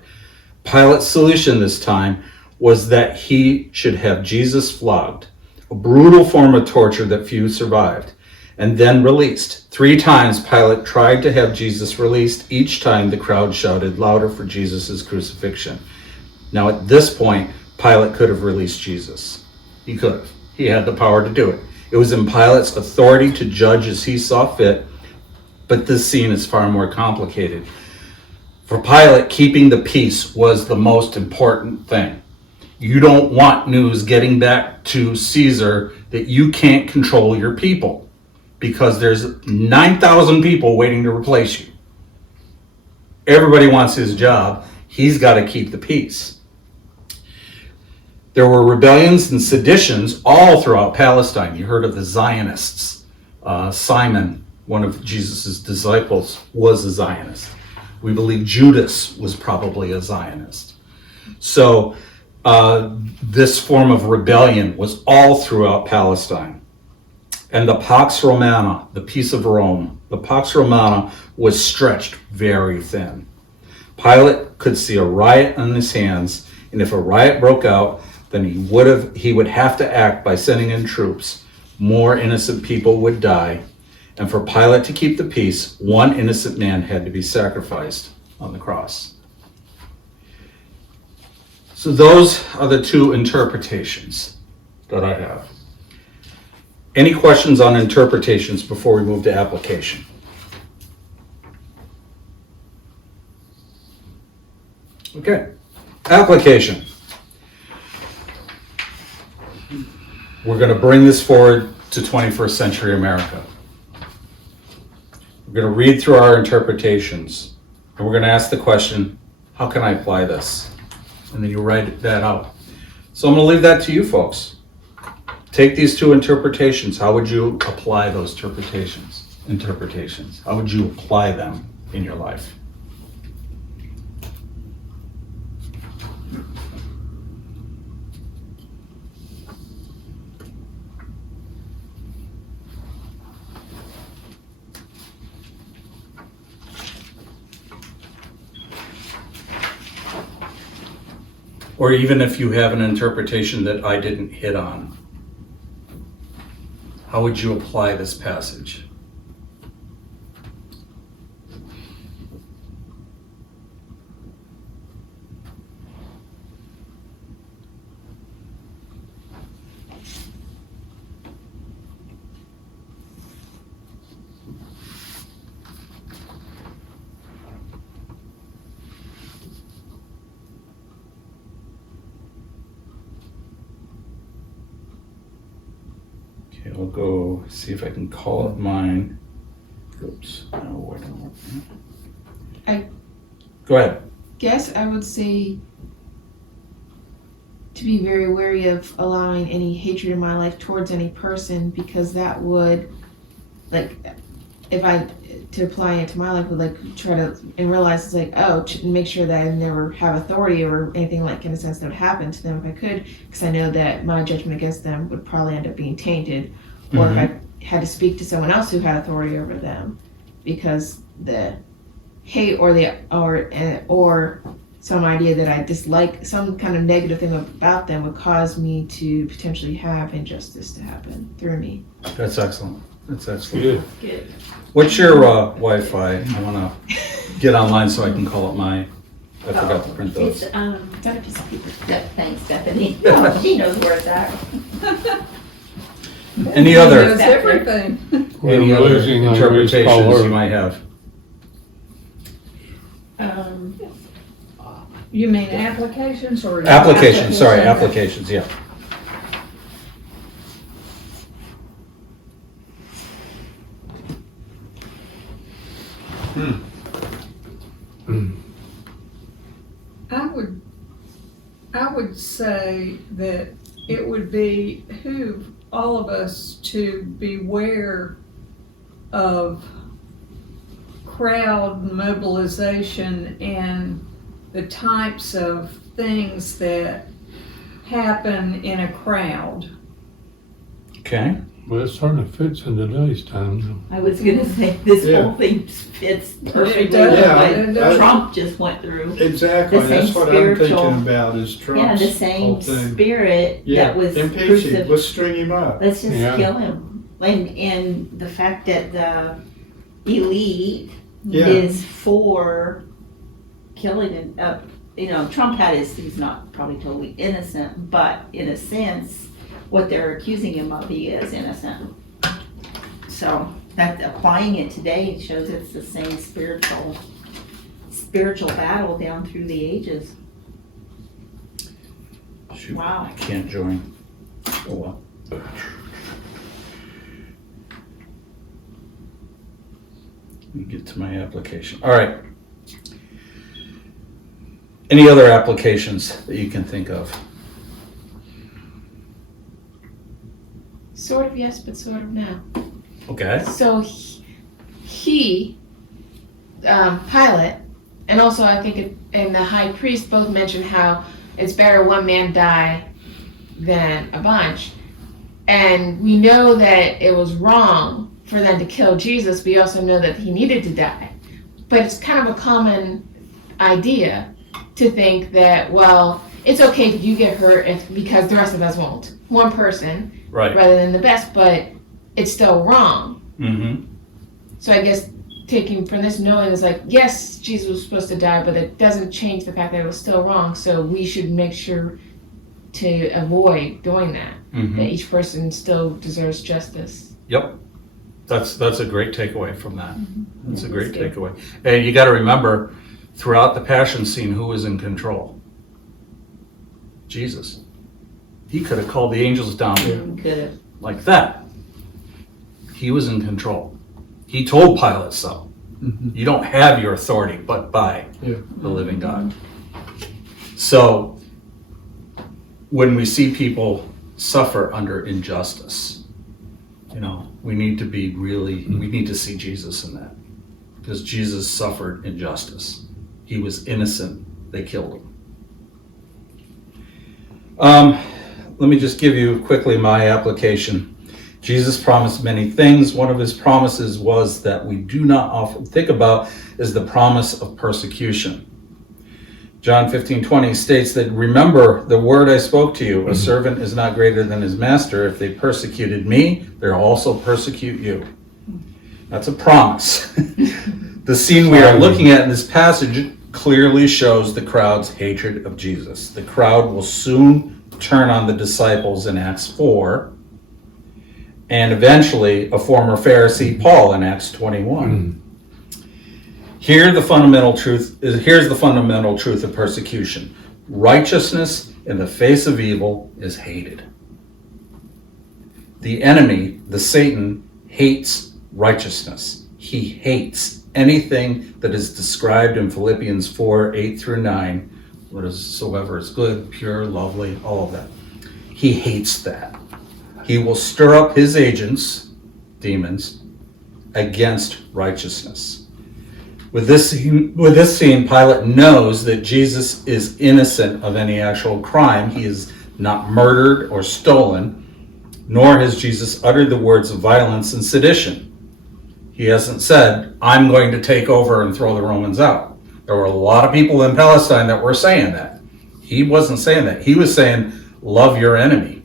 Pilate's solution this time was that he should have Jesus flogged, a brutal form of torture that few survived, and then released. 3 times Pilate tried to have Jesus released. Each time the crowd shouted louder for Jesus' crucifixion. Now at this point, Pilate could have released Jesus. He could have. He had the power to do it. It was in Pilate's authority to judge as he saw fit, but this scene is far more complicated. For Pilate, keeping the peace was the most important thing. You don't want news getting back to Caesar that you can't control your people, because there's 9,000 people waiting to replace you. Everybody wants his job. He's got to keep the peace. There were rebellions and seditions all throughout Palestine. You heard of the Zionists. Simon, one of Jesus' disciples, was a Zionist. We believe Judas was probably a Zionist. So this form of rebellion was all throughout Palestine. And the Pax Romana, the peace of Rome, the Pax Romana was stretched very thin. Pilate could see a riot on his hands, and if a riot broke out, then he would have to act by sending in troops. More innocent people would die. And for Pilate to keep the peace, one innocent man had to be sacrificed on the cross. So those are the two interpretations that I have. Any questions on interpretations before we move to application? Okay, application. We're going to bring this forward to 21st century America. We're going to read through our interpretations, and we're going to ask the question, how can I apply this? And then you write that out. So I'm going to leave that to you folks. Take these two interpretations. How would you apply those interpretations? How would you apply them in your life? Or even if you have an interpretation that I didn't hit on, how would you apply this passage? Okay, I'll go see if I can call it mine. Oops, no, I don't. Go ahead. Guess I would say to be very wary of allowing any hatred in my life towards any person, because that would, like, if I to apply it to my life, would like try to and realize it's like, oh, make sure that I never have authority or anything like in a sense that would happen to them if I could, because I know that my judgment against them would probably end up being tainted, or if I had to speak to someone else who had authority over them, because the hate or some idea that I dislike, some kind of negative thing about them would cause me to potentially have injustice to happen through me. That's excellent. That's excellent. Good. Good. What's your Wi-Fi? I want to get online so I can call it my. I forgot to print those. It's, is that a piece of paper? Yeah, thanks, Stephanie. No, she knows where it's at. Any other Knows everything. When any I'm other losing, I always call interpretations her. you might have? You mean applications or? Applications. Sorry, applications. Yeah. I would say that it would behoove all of us to beware of crowd mobilization and the types of things that happen in a crowd. Okay. Well, it certainly fits in today's time. I was gonna say, this Yeah. whole thing fits perfectly It does. with Yeah, what it does. Trump just went through. Exactly, The that's same what I'm spiritual- thinking about is Yeah, Trump's the whole same thing. spirit Yeah, that was impeach him, crucified. let's string him up. Let's just Yeah. kill him. And the fact that the elite Yeah. is for killing him. Trump he's not probably totally innocent, but in a sense, what they're accusing him of, he is innocent. So that applying it today shows it's the same spiritual battle down through the ages. Shoot, Wow. I can't join. Oh well. Let me get to my application. All right. Any other applications that you can think of? Sort of yes, but sort of no. Okay. So Pilate, and also I think and the high priest both mentioned how it's better one man die than a bunch. And we know that it was wrong for them to kill Jesus. We also know that he needed to die. But it's kind of a common idea to think that, well, it's okay if you get hurt because the rest of us won't. One person Right. rather than the best, but it's still wrong. Mm-hmm. So I guess taking from this knowing is like, yes, Jesus was supposed to die, but it doesn't change the fact that it was still wrong. So we should make sure to avoid doing that. Mm-hmm. That each person still deserves justice. Yep. That's a great takeaway from that. That's a Yeah, great that's good. takeaway. And you got to remember, throughout the passion scene, who was in control? Jesus. He could have called the angels down Could have. like that. He was in control. He told Pilate so. Mhm. You don't have your authority but by Yeah. the living God. So when we see people suffer under injustice, we need to we need to see Jesus in that. Because Jesus suffered injustice. He was innocent. They killed him. Let me just give you quickly my application. Jesus promised many things. One of his promises was that we do not often think about is the promise of persecution. John 15:20 states that, remember the word I spoke to you, a servant is not greater than his master. If they persecuted me, they'll also persecute you. That's a promise. The scene we are looking at in this passage clearly shows the crowd's hatred of Jesus. The crowd will soon turn on the disciples in Acts 4, and eventually a former Pharisee, Paul, in Acts 21. Here's the fundamental truth of persecution. Righteousness in the face of evil is hated. The enemy, the Satan, hates righteousness. He hates anything that is described in Philippians 4:8-9, whatsoever is good, pure, lovely, all of that. He hates that. He will stir up his agents, demons, against righteousness. With this scene, Pilate knows that Jesus is innocent of any actual crime. He is not murdered or stolen, nor has Jesus uttered the words of violence and sedition. He hasn't said, I'm going to take over and throw the Romans out. There were a lot of people in Palestine that were saying that. He wasn't saying that. He was saying, love your enemy.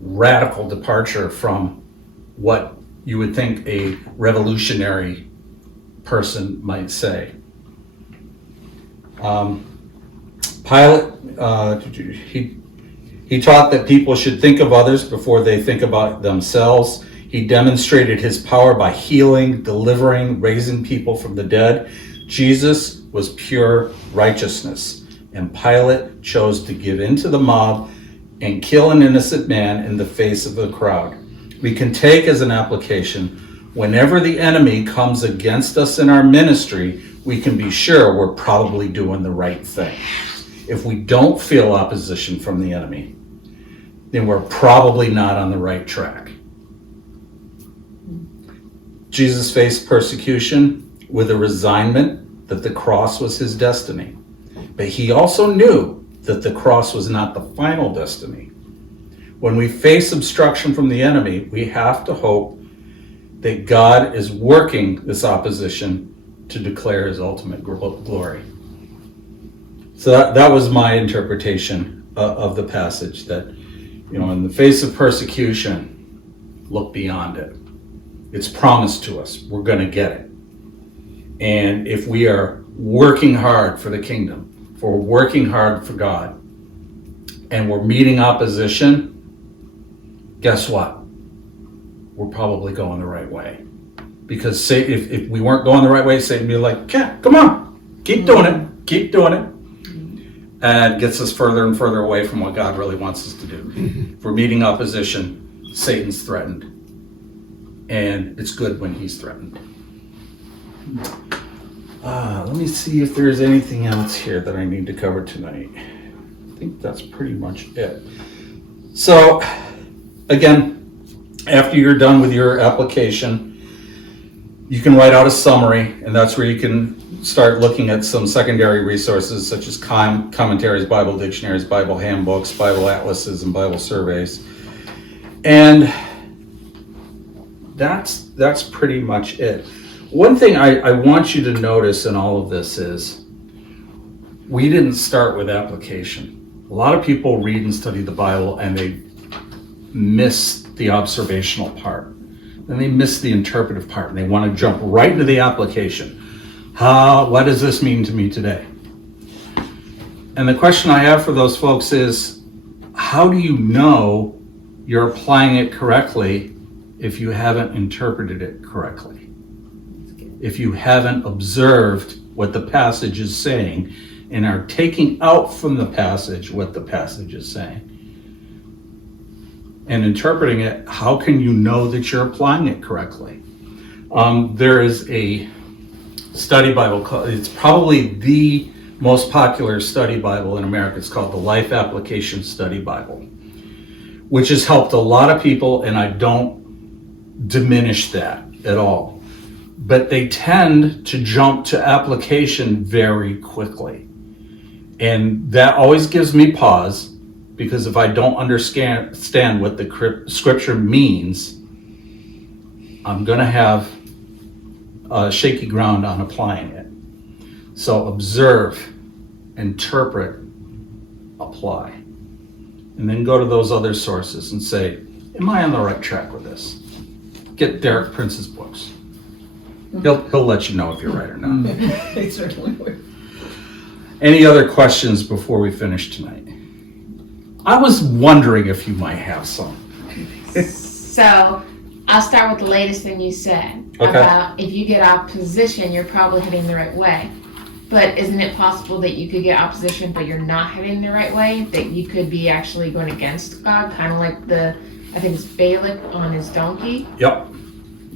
Radical departure from what you would think a revolutionary person might say. Pilate, he taught that people should think of others before they think about themselves. He demonstrated his power by healing, delivering, raising people from the dead. Jesus was pure righteousness, and Pilate chose to give in to the mob and kill an innocent man in the face of the crowd. We can take as an application, whenever the enemy comes against us in our ministry, we can be sure we're probably doing the right thing. If we don't feel opposition from the enemy, then we're probably not on the right track. Jesus faced persecution with a resignment that the cross was his destiny. But he also knew that the cross was not the final destiny. When we face obstruction from the enemy, we have to hope that God is working this opposition to declare his ultimate glory. So that was my interpretation of the passage, that, in the face of persecution, look beyond it. It's promised to us. We're going to get it. And if we are working hard for the kingdom, if we're working hard for God, and we're meeting opposition, guess what? we're probably going the right way. Because say if we weren't going the right way, Satan would be like, yeah, come on, keep doing it, and gets us further and further away from what God really wants us to do. If we're meeting opposition, Satan's threatened, and it's good when he's threatened. Let me see if there's anything else here that I need to cover tonight. I think that's pretty much it. So, again, after you're done with your application, you can write out a summary, and that's where you can start looking at some secondary resources such as commentaries, Bible dictionaries, Bible handbooks, Bible atlases, and Bible surveys. And that's pretty much it. One thing I want you to notice in all of this is we didn't start with application. A lot of people read and study the Bible and they miss the observational part. Then they miss the interpretive part and they want to jump right into the application. What does this mean to me today? And the question I have for those folks is, how do you know you're applying it correctly if you haven't interpreted it correctly? If you haven't observed what the passage is saying and are taking out from the passage what the passage is saying and interpreting it, how can you know that you're applying it correctly? There is a study Bible, it's probably the most popular study Bible in America. It's called the Life Application Study Bible, which has helped a lot of people, and I don't diminish that at all. But they tend to jump to application very quickly. And that always gives me pause, because if I don't understand what the scripture means, I'm going to have shaky ground on applying it. So observe, interpret, apply. And then go to those other sources and say, am I on the right track with this? Get Derek Prince's books. He'll let you know if you're right or not. He certainly would. Any other questions before we finish tonight? I was wondering if you might have some. So I'll start with the latest thing you said Okay. about if you get opposition, you're probably heading the right way. But isn't it possible that you could get opposition, but you're not heading the right way? That you could be actually going against God, kind of like I think it's Balak on his donkey. Yep.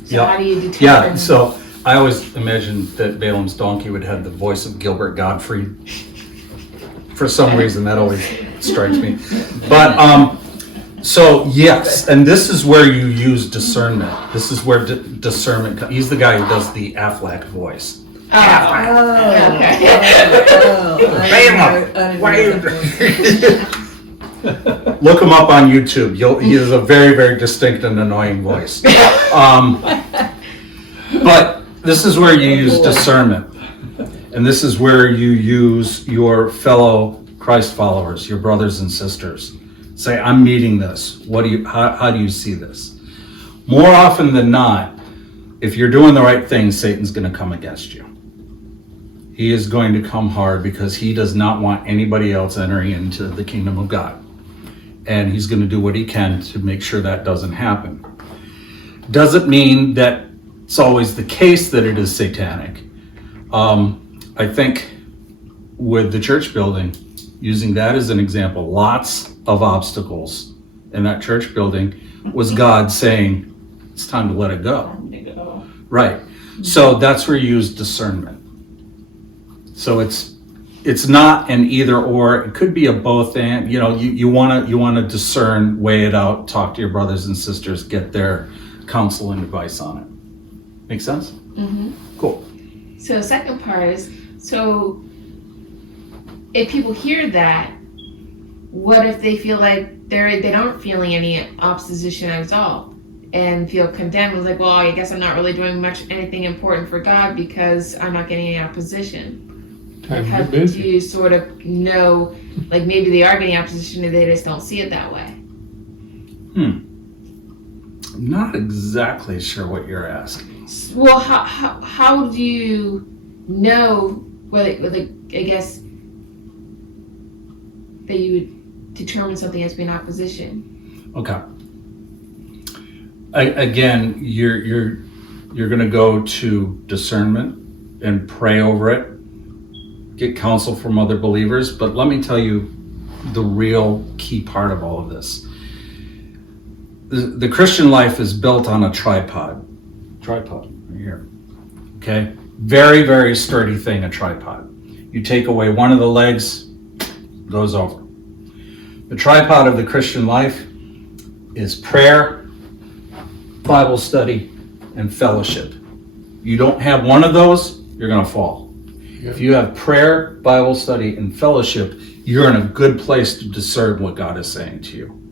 So Yep. how do you determine? Yeah, so I always imagined that Balaam's donkey would have the voice of Gilbert Gottfried. For some reason, that always strikes me. But, so yes, and this is where you use discernment. This is where discernment, he's the guy who does the Aflac voice. Okay. Balaam, why you... Look him up on YouTube. He has a very, very distinct and annoying voice. But this is where you use discernment. And this is where you use your fellow Christ followers, your brothers and sisters. Say, I'm meeting this. How do you see this? More often than not, if you're doing the right thing, Satan's going to come against you. He is going to come hard because he does not want anybody else entering into the kingdom of God. And he's going to do what he can to make sure that doesn't happen. Doesn't mean that it's always the case that it is satanic. I think with the church building, using that as an example, lots of obstacles in that church building was God saying, it's time to let it go. Right. So that's where you use discernment. So it's not an either or, it could be a both and, you want to discern, weigh it out, talk to your brothers and sisters, get their counsel and advice on it. Make sense? Mm-hmm. Cool. So the second part is, so if people hear that, what if they feel like they don't feeling any opposition at all and feel condemned? Like, well, I guess I'm not really doing anything important for God because I'm not getting any opposition. Like, how do you sort of know, like maybe they are getting opposition and they just don't see it that way? I'm not exactly sure what you're asking. Well, how do you know whether, I guess, that you would determine something as being opposition? Okay. Again, you're going to go to discernment and pray over it, get counsel from other believers. But let me tell you the real key part of all of this. The Christian life is built on a tripod right here. Okay, very, very sturdy thing, a tripod. You take away one of the legs, goes over. The tripod of the Christian life is prayer, Bible study, and fellowship. You don't have one of those, you're going to fall. Yeah. If you have prayer, Bible study, and fellowship, you're in a good place to discern what God is saying to you.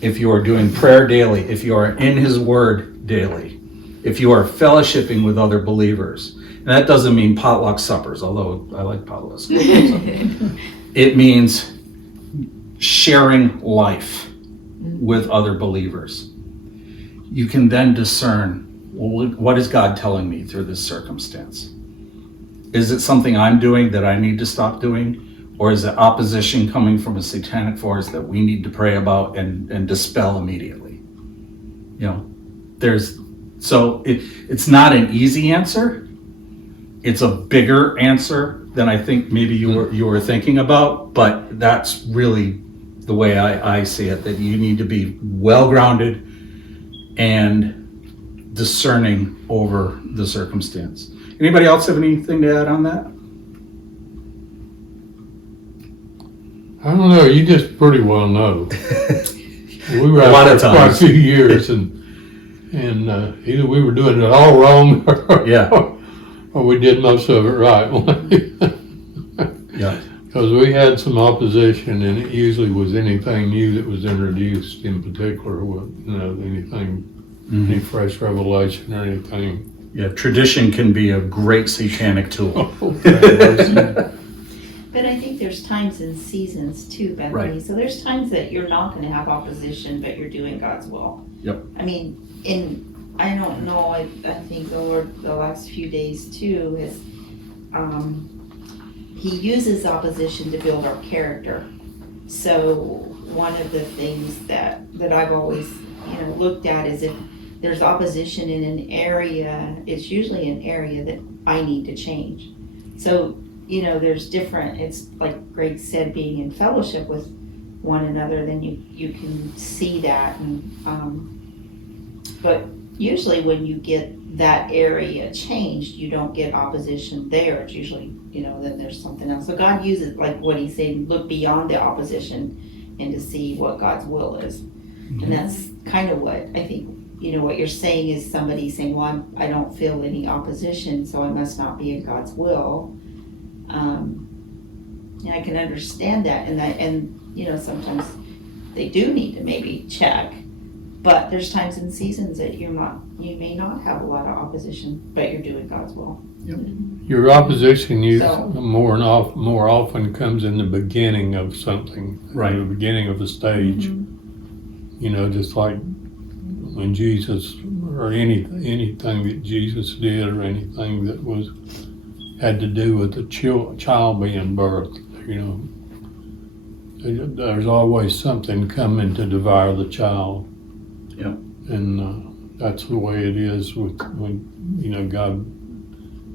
If you are doing prayer daily, if you are in His Word daily, if you are fellowshipping with other believers, and that doesn't mean potluck suppers, although I like potluck suppers. It means sharing life with other believers. You can then discern, well, what is God telling me through this circumstance? Is it something I'm doing that I need to stop doing? Or is it opposition coming from a satanic force that we need to pray about and dispel immediately? You know, it's not an easy answer. It's a bigger answer than I think maybe you were thinking about, but that's really the way I see it, that you need to be well-grounded and discerning over the circumstance. Anybody else have anything to add on that? I don't know. You just pretty well know. We were A lot out of there quite a times. few years, and either we were doing it all wrong, Yeah. or we did most of it right. Yeah. Because we had some opposition, and it usually was anything new that was introduced, in particular, anything, any fresh revelation or anything. Yeah, tradition can be a great satanic tool. But I think there's times and seasons too, Bethany. Right. So there's times that you're not going to have opposition, but you're doing God's will. Yep. I mean, I don't know, I think the Lord the last few days too has, He uses opposition to build our character. So one of the things that I've always, looked at is if there's opposition in an area, it's usually an area that I need to change. So, there's different, it's like Greg said, being in fellowship with one another, then you can see that. But usually when you get that area changed, you don't get opposition there. It's usually, then there's something else. So God uses, like what he's saying, look beyond the opposition and to see what God's will is. And that's kind of what I think, what you're saying is somebody saying, well, I don't feel any opposition, so I must not be in God's will. And I can understand that, and sometimes they do need to maybe check, but there's times and seasons that you may not have a lot of opposition, but you're doing God's will. Your opposition So- more often comes in the beginning of something, Right. in the beginning of a stage. Just like when Jesus, or anything that Jesus did, or anything that had to do with the child being birthed. There's always something coming to devour the child. Yeah. And that's the way it is when God,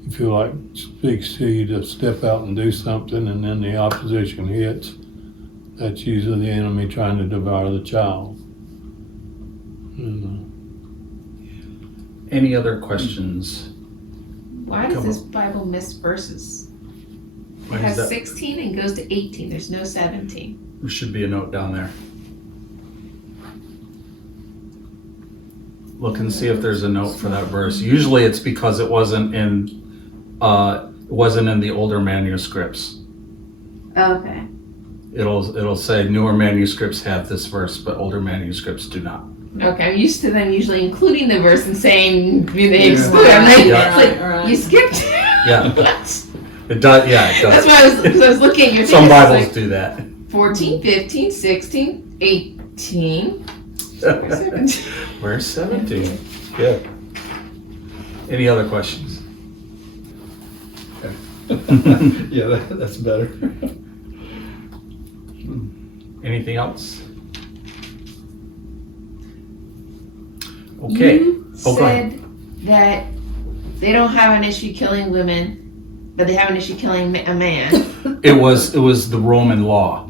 you feel like speaks to you to step out and do something, and then the opposition hits. That's usually the enemy trying to devour the child. And, Any other questions? Why does Come this Bible miss verses? Why It is has that? 16 and goes to 18. There's no 17. There should be a note down there. Look and see if there's a note for that verse. Usually it's because it wasn't in the older manuscripts. Okay. It'll say newer manuscripts have this verse, but older manuscripts do not. Okay, I'm used to them usually including the verse and saying they Yeah. exclude. I'm like, Yeah. it's like, Right. you skipped. Yeah. It does. Yeah, it That's does. why I was looking at your Some thing, it's Bibles like do that. 14, 15, 16, 18. Where's 17? Where's 17? Good. Any other questions? Yeah, that's better. Anything else? Okay. You Oh, go ahead. said that they don't have an issue killing women, but they have an issue killing a man. It was the Roman law.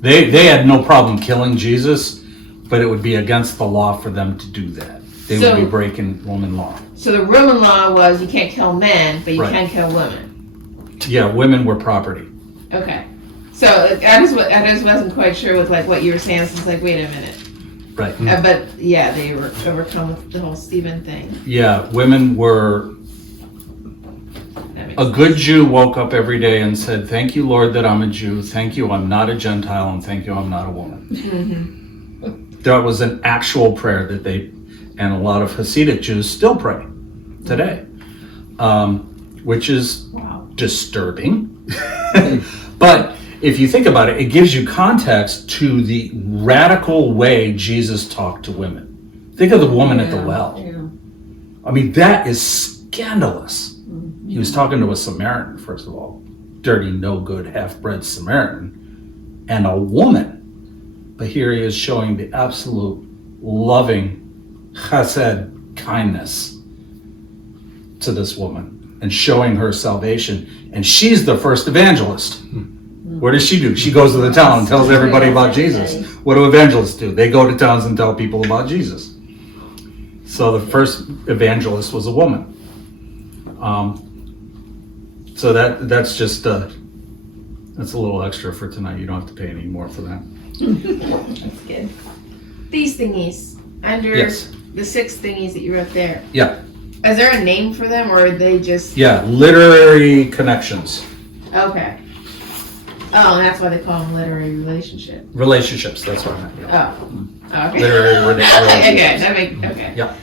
They had no problem killing Jesus, but it would be against the law for them to do that. They would be breaking Roman law. So the Roman law was you can't kill men, but you Right. can kill women. Yeah, women were property. Okay. So I just wasn't quite sure with like what you were saying. So it's like, wait a minute. Right. But yeah, they were overcome with the whole Stephen thing. Yeah, women were. That makes A good Jew woke up every day and said, "Thank you, Lord, that I'm a Jew. Thank you, I'm not a Gentile, and thank you, I'm not a woman." Mm-hmm. That was an actual prayer that they, and a lot of Hasidic Jews still pray today, which is Wow. disturbing. But if you think about it, it gives you context to the radical way Jesus talked to women. Think of the woman at the well. Yeah. I mean, that is scandalous. He was talking to a Samaritan, first of all. Dirty, no good, half-bred Samaritan. And a woman. But here he is showing the absolute loving chesed kindness to this woman and showing her salvation. And she's the first evangelist. What does she do? She goes to the town and tells everybody about Jesus. What do evangelists do? They go to towns and tell people about Jesus. So the first evangelist was a woman. So that's just that's a little extra for tonight. You don't have to pay any more for that. That's good. These thingies under Yes. the 6 thingies that you wrote there. Yeah. Is there a name for them, or are they just Yeah, literary connections, okay? Oh, and that's why they call them literary relationship. relationships. That's what I meant. Yeah. Oh, okay. Literary Okay, relationships. that makes okay. Yeah.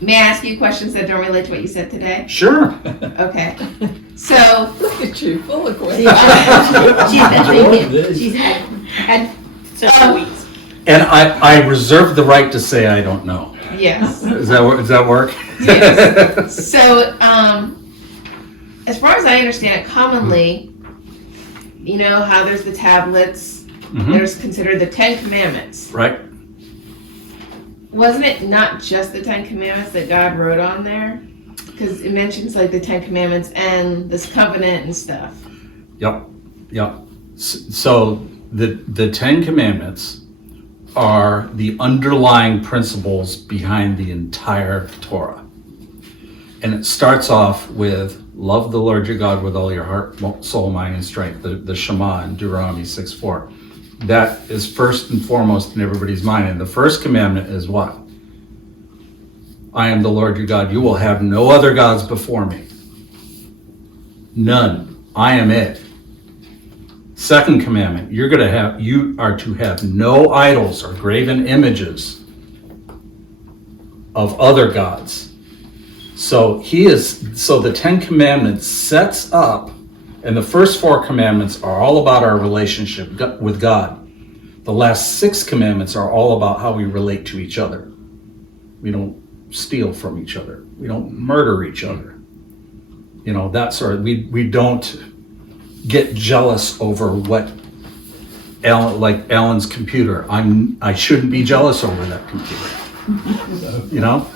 May I ask you questions that don't relate to what you said today? Sure. Okay. So Look at you, full of She's questions. been thinking. She's had several weeks. And I reserve the right to say I don't know. yes. Does that work? Yes. So as far as I understand it, commonly, you know how there's the tablets. Mhm. There's considered the 10 Commandments. Right. Wasn't it not just the 10 Commandments that God wrote on there? Because it mentions like the 10 Commandments and this covenant and stuff. Yep. So the 10 Commandments are the underlying principles behind the entire Torah. And it starts off with love the Lord your God with all your heart, soul, mind, and strength. The Shema in Deuteronomy 6:4. That is first and foremost in everybody's mind. And the first commandment is what? I am the Lord your God. You will have no other gods before me. None. I am it. Second commandment, you are to have no idols or graven images of other gods. So the 10 Commandments sets up, and the first 4 commandments are all about our relationship with God. The last 6 commandments are all about how we relate to each other. We don't steal from each other. We don't murder each other. You know, that sort of, we don't get jealous over what Alan's computer. I shouldn't be jealous over that computer. You know,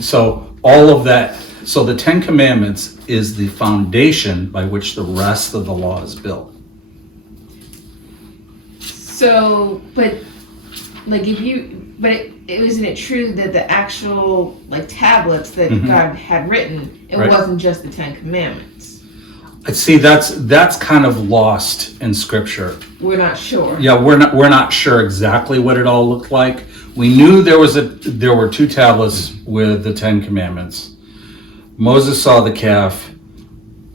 so all of that. So the 10 Commandments is the foundation by which the rest of the law is built. So, but like isn't it true that the actual like tablets that Mhm. God had written, it Right. wasn't just the 10 Commandments? See, that's kind of lost in Scripture. We're not sure. Yeah, we're not sure exactly what it all looked like. We knew there were 2 tablets with the 10 Commandments. Moses saw the calf,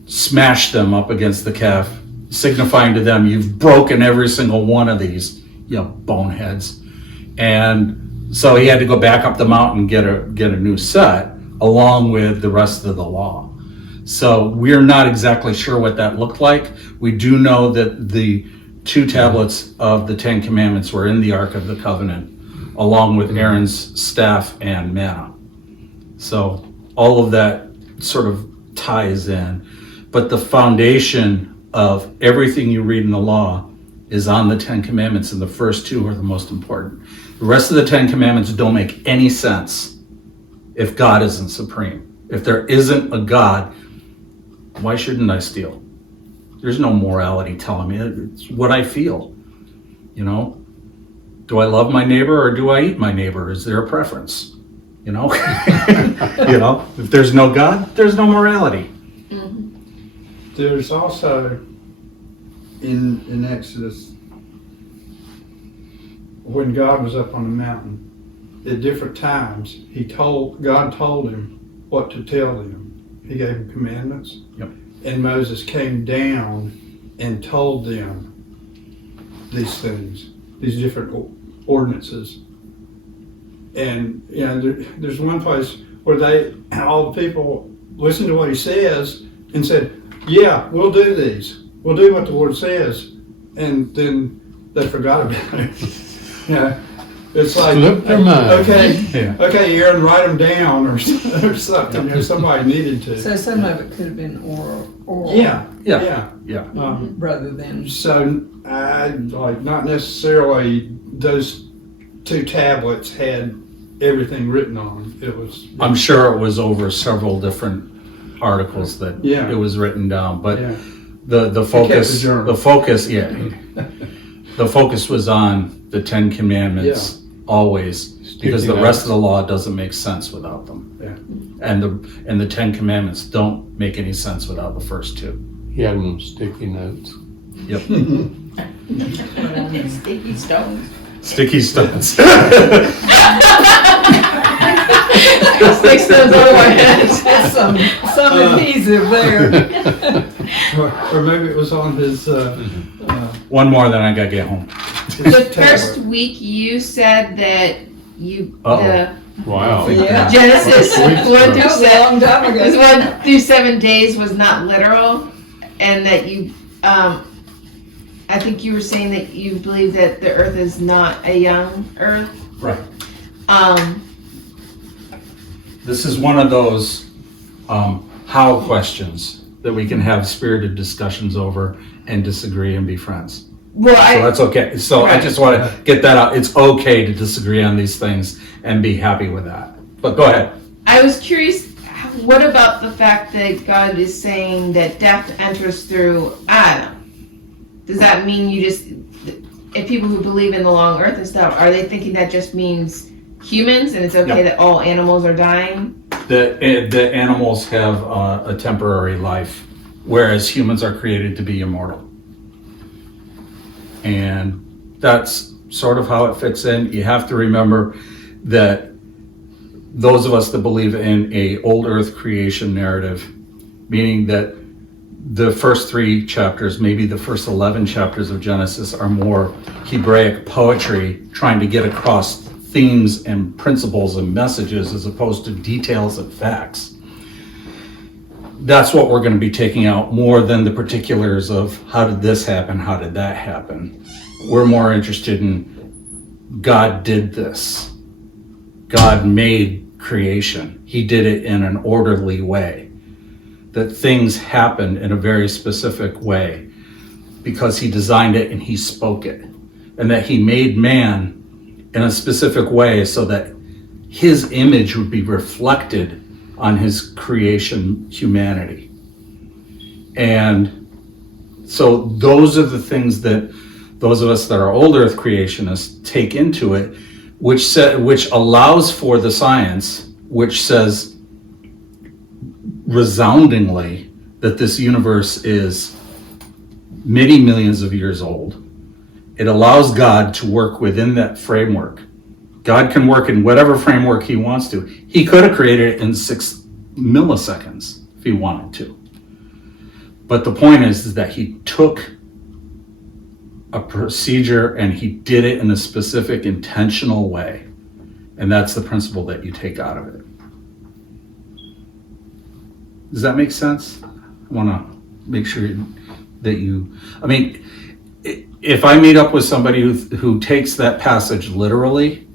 smashed them up against the calf, signifying to them, you've broken every single one of these, you know, boneheads. And so he had to go back up the mountain and get a new set along with the rest of the law. So we're not exactly sure what that looked like. We do know that the 2 tablets of the 10 Commandments were in the Ark of the Covenant, along with Aaron's staff and manna. So all of that sort of ties in. But the foundation of everything you read in the law is on the 10 Commandments, and the first two are the most important. The rest of the 10 Commandments don't make any sense if God isn't supreme. If there isn't a God, why shouldn't I steal? There's no morality telling me. It's what I feel. You know? Do I love my neighbor or do I eat my neighbor? Is there a preference? You know? You know? If there's no God, there's no morality. There's also in Exodus, when God was up on the mountain, at different times, God told him what to tell them. He gave him commandments. Yep. And Moses came down and told them these things, these different ordinances. And you know, there's one place where all the people listened to what he says and said, yeah, we'll do these. We'll do what the Lord says. And then they forgot about it. Yeah. It's like, Slipped their mind. okay, Aaron, write them down or something. You know, somebody needed to. So some of it could have been oral Yeah. rather than. So not necessarily those two tablets had everything written on them. It was. I'm sure it was over several different articles that it was written down, but the focus the focus was on the 10 Commandments always, because the rest of the law doesn't make sense without them. And the 10 Commandments don't make any sense without the first two. He had them sticky notes. Yep. Sticky stones. Sticky stones. Sticks those over my head. That's some adhesive there. Or maybe it was on his. One more, then I gotta get home. The first week you said that Wow. Yeah. Genesis 1 That through was a 7 long time ago. 1 through 7 days was not literal, and that you, I think you were saying that you believe that the earth is not a young earth. Right. Um, This is one of those how questions that we can have spirited discussions over and disagree and be friends. well, So that's okay. So I Right. just want to get that out. It's okay to disagree on these things and be happy with that. But go ahead. I was curious, what about the fact that God is saying that death enters through Adam? Does that mean if people who believe in the long earth and stuff, are they thinking that just means humans and it's okay that all animals are dying? The animals have a temporary life, whereas humans are created to be immortal. And that's sort of how it fits in. You have to remember that those of us that believe in a old earth creation narrative, meaning that the first 3 chapters, maybe the first 11 chapters of Genesis, are more Hebraic poetry trying to get across themes and principles and messages as opposed to details and facts. That's what we're going to be taking out more than the particulars of how did this happen, how did that happen. We're more interested in God did this. God made creation. He did it in an orderly way. That things happened in a very specific way because he designed it and he spoke it. And that he made man in a specific way so that his image would be reflected on his creation humanity. And so those are the things that those of us that are old earth creationists take into it, which allows for the science, which says resoundingly that this universe is many millions of years old. It allows God to work within that framework. God can work in whatever framework he wants to. He could have created it in 6 milliseconds if he wanted to. But the point is that he took a procedure and he did it in a specific intentional way. And that's the principle that you take out of it. Does that make sense? I want to make sure that if I meet up with somebody who takes that passage literally,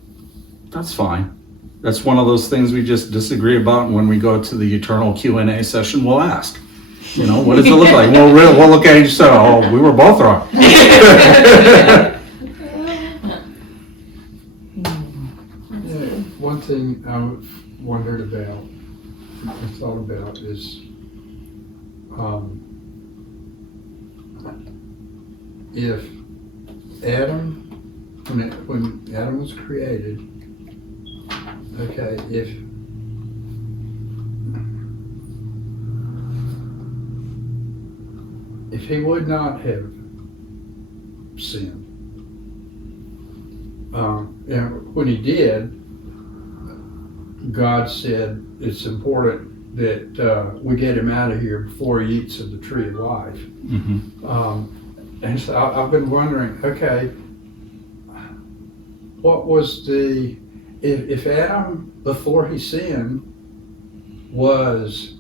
that's fine. That's one of those things we just disagree about, and when we go to the eternal Q&A session, we'll ask. You know, what does it look like? We'll look at each other. Oh, we were both wrong. One thing I've wondered about, or thought about, is if Adam, when Adam was created, okay, if he would not have sinned, when he did, God said it's important that we get him out of here before he eats of the tree of life. Mm-hmm. And so I've been wondering, okay, what was if Adam, before he sinned, was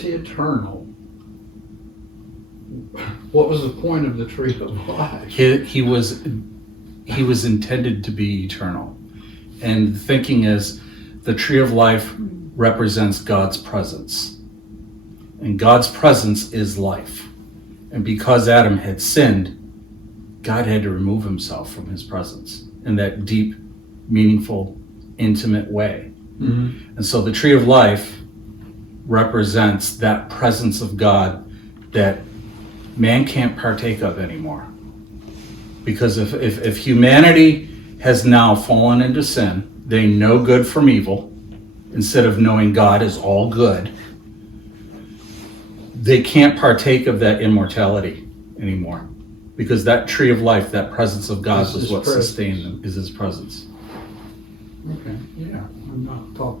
he eternal? What was the point of the tree of life? He was intended to be eternal. And the thinking is the tree of life represents God's presence. And God's presence is life. And because Adam had sinned, God had to remove himself from his presence in that deep, meaningful, intimate way. Mm-hmm. And so the tree of life represents that presence of God that man can't partake of anymore. Because if humanity has now fallen into sin, they know good from evil, instead of knowing God is all good, they can't partake of that immortality anymore. Because that tree of life, that presence of God, Is was his what presence. sustained them, is his presence. Okay, yeah, I've not thought that.